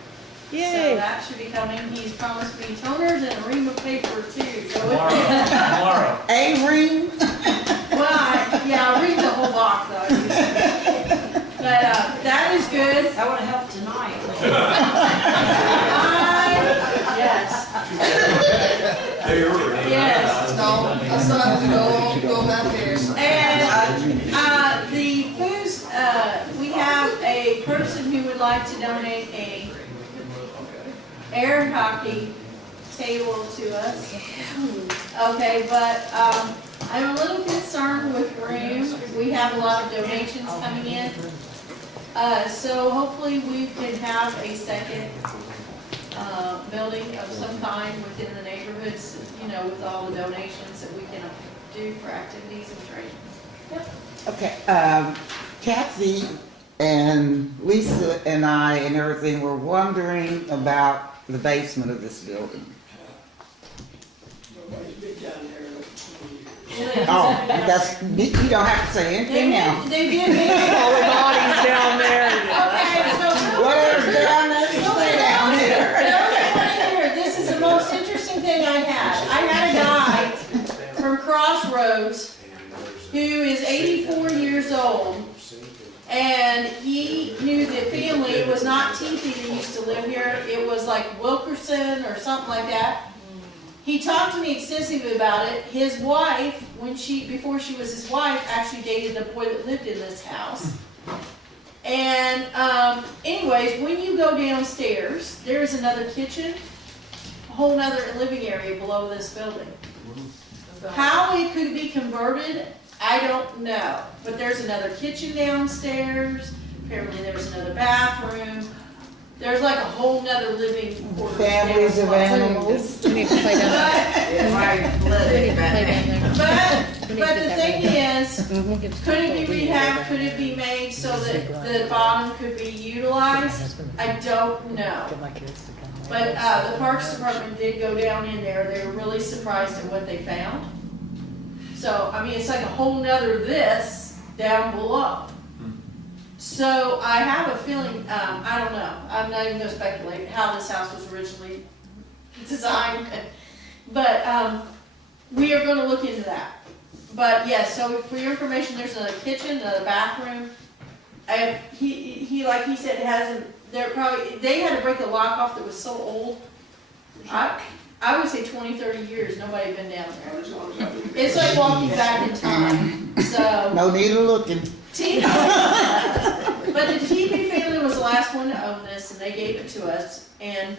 So Yay. that should be coming. He's promised me toners and a ream of paper too. So Tomorrow. A ring? well, yeah, I'll read the whole box though. But that is good. That would have helped tonight. Yes. Yes. No, I still have to go back there. And the foods, we have a person who would like to donate a air hockey table to us. Okay, but I'm a little concerned with room. We have a lot of donations coming in. So hopefully we can have a second building of some kind within the neighborhoods, you know, with all the donations that we can do for activities and training. Yep. Okay, Kathy and Lisa and I and everything were wondering about the basement of this building. Nobody's been down there in 20 years. Oh, that's, you don't have to say anything now. They did. All the bodies down there. Okay, so. Whatever's down there, stay down there. This is the most interesting thing I had. I had a guy from Crossroads who is 84 years old, and he knew the family. It was not Tepe that used to live here. It was like Wilkerson or something like that. He talked to me extensively about it. His wife, before she was his wife, actually dated the boy that lived in this house. And anyways, when you go downstairs, there is another kitchen, a whole other living area below this building. How it could be converted, I don't know. But there's another kitchen downstairs. Apparently there's another bathroom. There's like a whole nother living quarters. Families of animals. We need to play down there. We need to play down there. But the thing is, We'll get to could it be the- rehabbed, could it be made so that the bottom could be utilized? I don't know. Get my kids to come. But the Parks Department did go down in there, they were really surprised at what they found. So, I mean, it's like a whole nother this down below. So I have a feeling, I don't know, I'm not even gonna speculate how this house was originally designed. But we are gonna look into that. But yes, so for your information, there's another kitchen, another bathroom. He like he said, they had to break the lock off that was so old. I would say 20, 30 years, nobody had been down there. It's like walking back in time, so. No need of looking. But the Tepe family was the last one to own this, and they gave it to us. And,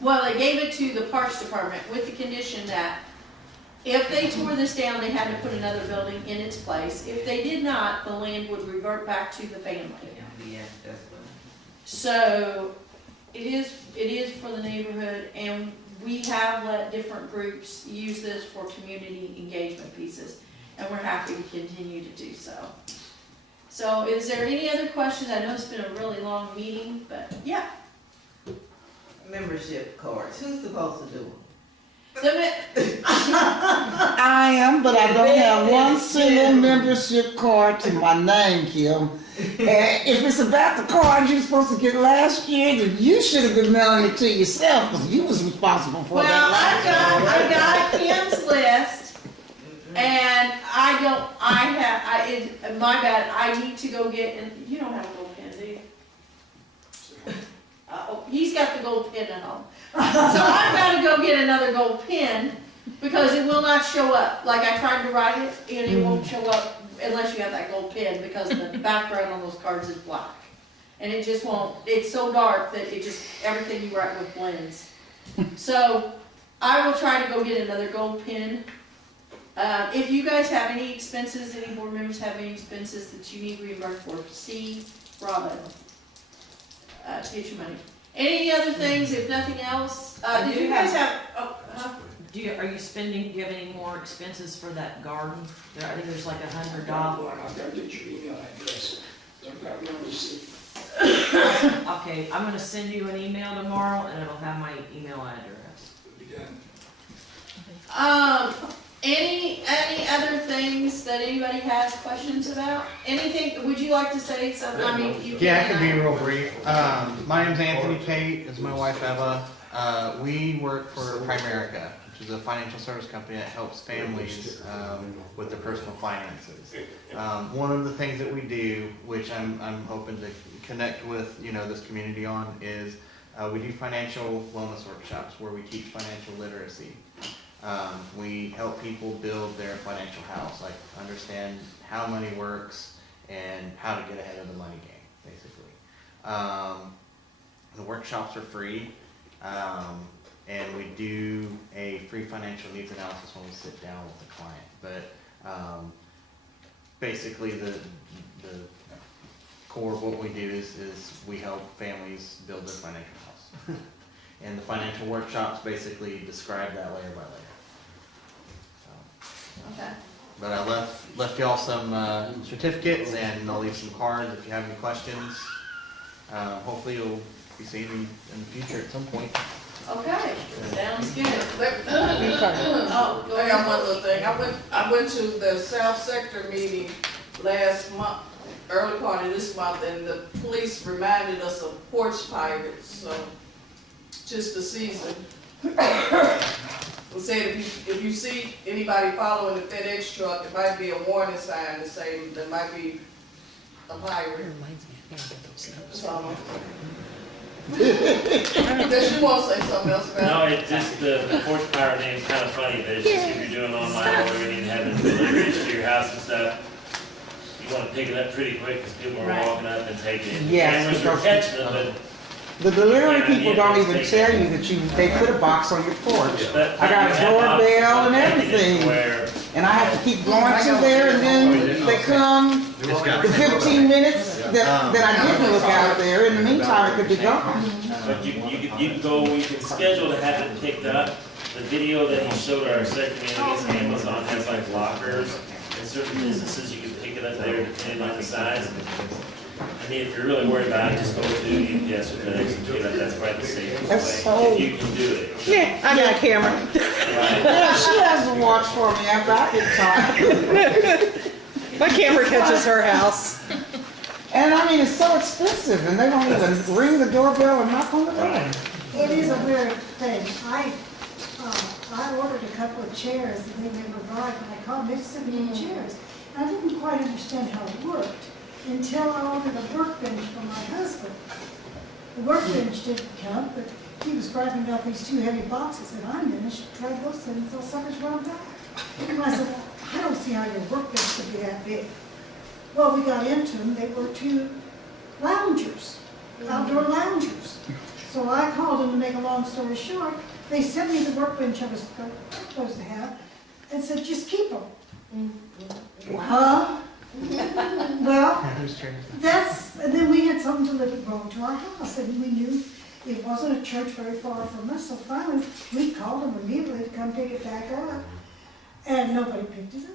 well, they gave it to the Parks Department with the condition that if they tore this down, they had to put another building in its place. If they did not, the land would revert back to the family. So, it is for the neighborhood, and we have let different groups use this for community engagement pieces, and we're happy to continue to do so. So is there any other questions? I know it's been a really long meeting, but yeah. Membership cards, who's supposed to do them? I am, but I don't have one single membership card to my name, Kim. And if it's about the card you're supposed to get last year, then you should have been mailing it to yourself, because you was responsible for that last year. I got Kim's list, and my bad, I need to go get, and you don't have a gold pen, do you? He's got the gold pen at home. So I've gotta go get another gold pen, because it will not show up. Like, I tried to write it, and it won't show up unless you have that gold pen, because the background on those cards is black. And it just won't, it's so dark that it just, everything you write with blends. So, I will try to go get another gold pen. If you guys have any expenses, any board members have any expenses that you need reimbursed for, see Robin, to get your money. Any other things, if nothing else, did you guys have, Do you have any more expenses for that garden? I think there's like $100. I've got to get your email address. I've got one receipt. Okay, I'm gonna send you an email tomorrow and it'll have my email address. It'll be done. any other things that anybody has questions about? Anything, would you like to say something? I mean, you Yeah, I can. can be real brief. My name's Anthony Pate, is my wife Eva. We work for Primerica, which is a financial service company that helps families with their personal finances. One of the things that we do, which I'm hoping to connect with this community on, is we do financial wellness workshops where we teach financial literacy. We help people build their financial house, like understand how money works and how to get ahead of the money game, basically. The workshops are free, and we do a free financial needs analysis when we sit down with the client. But basically, the core of what we do is we help families build their financial house. And the financial workshops basically describe that layer by layer. Okay. But I left y'all some certificates, and I'll leave some cards if you have any questions. Hopefully you'll be seeing me in the future at some point. Okay, sounds good. Oh, I got one little thing. I went to the South Sector meeting last month, early part of this month, and the police reminded us of porch pirates, so just the season. We said if you see anybody following the FedEx truck, it might be a warning sign to say there might be a pirate. So, does you want to say something else about No, it? it just, the porch pirate name's kind of funny, but it's just if you're doing online ordering and having deliveries to your house and stuff, you want to pick it up pretty quick because people are Right. walking up and taking it. Yes, Cameras are because- catching them, but The delivery Yeah, people yeah, don't it's even taken. tell you that they put a box on your porch. But I got a you have doorbell and options everything, where and I have to keep going to there, and then they come, the 15 minutes that I didn't look out there, in the meantime, it could be gone. But you can go, you can schedule to have it picked up. The video that he showed our segment against Amazon has like lockers in certain businesses, you can pick it up there depending on the size. I mean, if you're really worried about it, just go to UPS or FedEx and pick it up, that's probably the safest That's way, so- if you can do it. Yeah, I got a camera. Right. Yeah, she has to watch for me after I get time. My camera catches her house. And I mean, it's so expensive, and they don't even ring the doorbell and knock on the door. It is a weird thing. I ordered a couple of chairs and they never arrived, and I called, they sent me chairs. I didn't quite understand how it worked until I ordered a workbench for my husband. The workbench didn't come, but he was grabbing up these two heavy boxes, and I managed to drag those things, those suckers run back. And I said, I don't see how your workbench could be that big. Well, we got into them, they were two loungers, outdoor loungers. So I called them, to make a long story short, they sent me the workbench I was supposed to have, and said, just keep them. Huh? Well, and then we had something delivered wrong to our house, and we knew it wasn't a church very far from us, so finally, we called them immediately to come pick it back up, and nobody picked it up.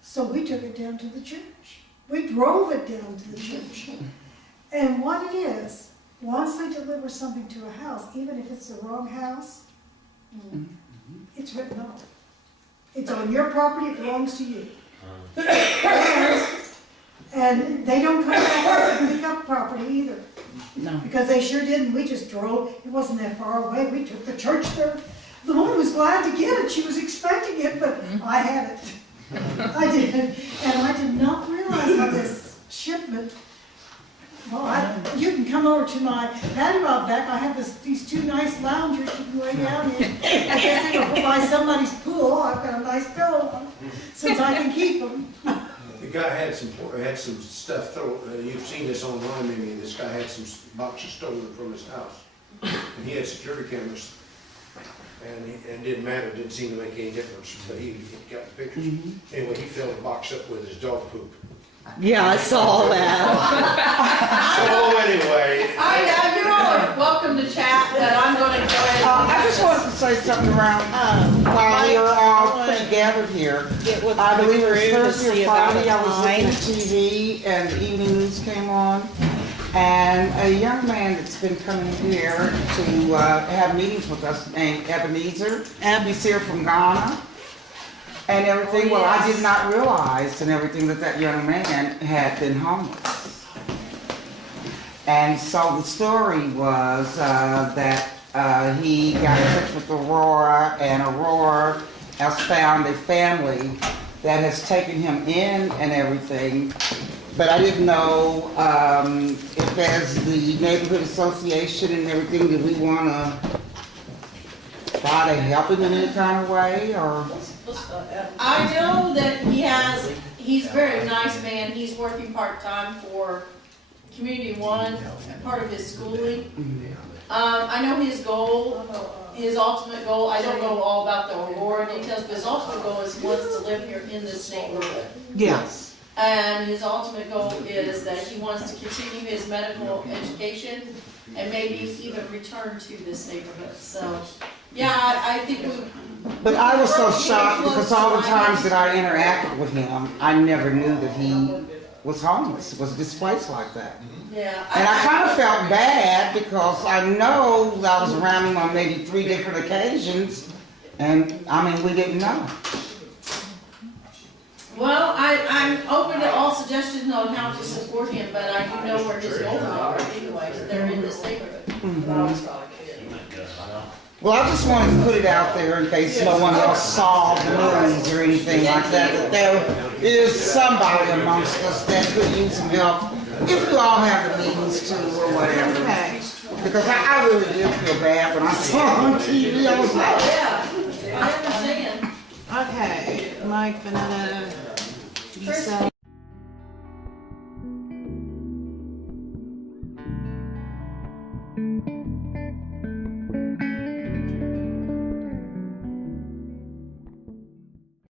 So we took it down to the church. We drove it down to the church. And what it is, once they deliver something to a house, even if it's the wrong house, it's written off. It's on your property, it belongs to you. And they don't come back and pick up property either. No. Because they sure didn't. We just drove, it wasn't that far away. We took the church there. The woman was glad to get it. She was expecting it, but I had it. I did. And I did not realize how this shipment, well, you can come come over to my patio out back, I have these two nice loungers you can lay down in. I guess they were for by somebody's pool, I've got a nice pillow on, since I can keep them. The guy had some stuff thrown, you've seen this online maybe, this guy had some boxes stolen from his house. And he had security cameras. And it didn't matter, it didn't seem to make any difference, but he got the pictures. Anyway, he filled the box up with his dog poop. Yeah, I saw that. So anyway. You're all welcome to chat, but I'm gonna go ahead. I just wanted to say something around, while we are all pretty gathered here. I believe it was Thursday or Friday, I was looking at TV and the evening news came on. And a young man that's been coming here to have meetings with us named Ebenezer. He's here from Ghana and everything. Well, I did not realize and everything that young man had been homeless. And so the story was that he got in touch with Aurora, and Aurora has found a family that has taken him in and everything. But I didn't know if as the neighborhood association and everything, did we want to try to help him in any kind of way, or? I know that he's a very nice man. He's working part-time for Community One, part of his schooling. I know his goal, his ultimate goal, I don't know all about the Aurora details, but his ultimate goal is he wants to live here in this neighborhood. Yes. And his ultimate goal is that he wants to continue his medical education and maybe even return to this neighborhood. So, yeah, I think we. But I was so shocked because all the times that I interacted with him, I never knew that he was homeless, was displaced like that. Yeah. And I kind of felt bad because I know I was around him on maybe 3 different occasions, and I mean, we didn't know. Well, I'm open to all suggestions on how to support him, but I do know where his goals are anyways. They're in this neighborhood. Well, I just wanted to put it out there in case no one else saw the news or anything like that, that there is somebody amongst us that could use some help. If you all have the means to or whatever. Because I really did feel bad when I saw on TV. I was like, Yeah, I understand. Okay, Mike, Vanetta, Lisa. Chris.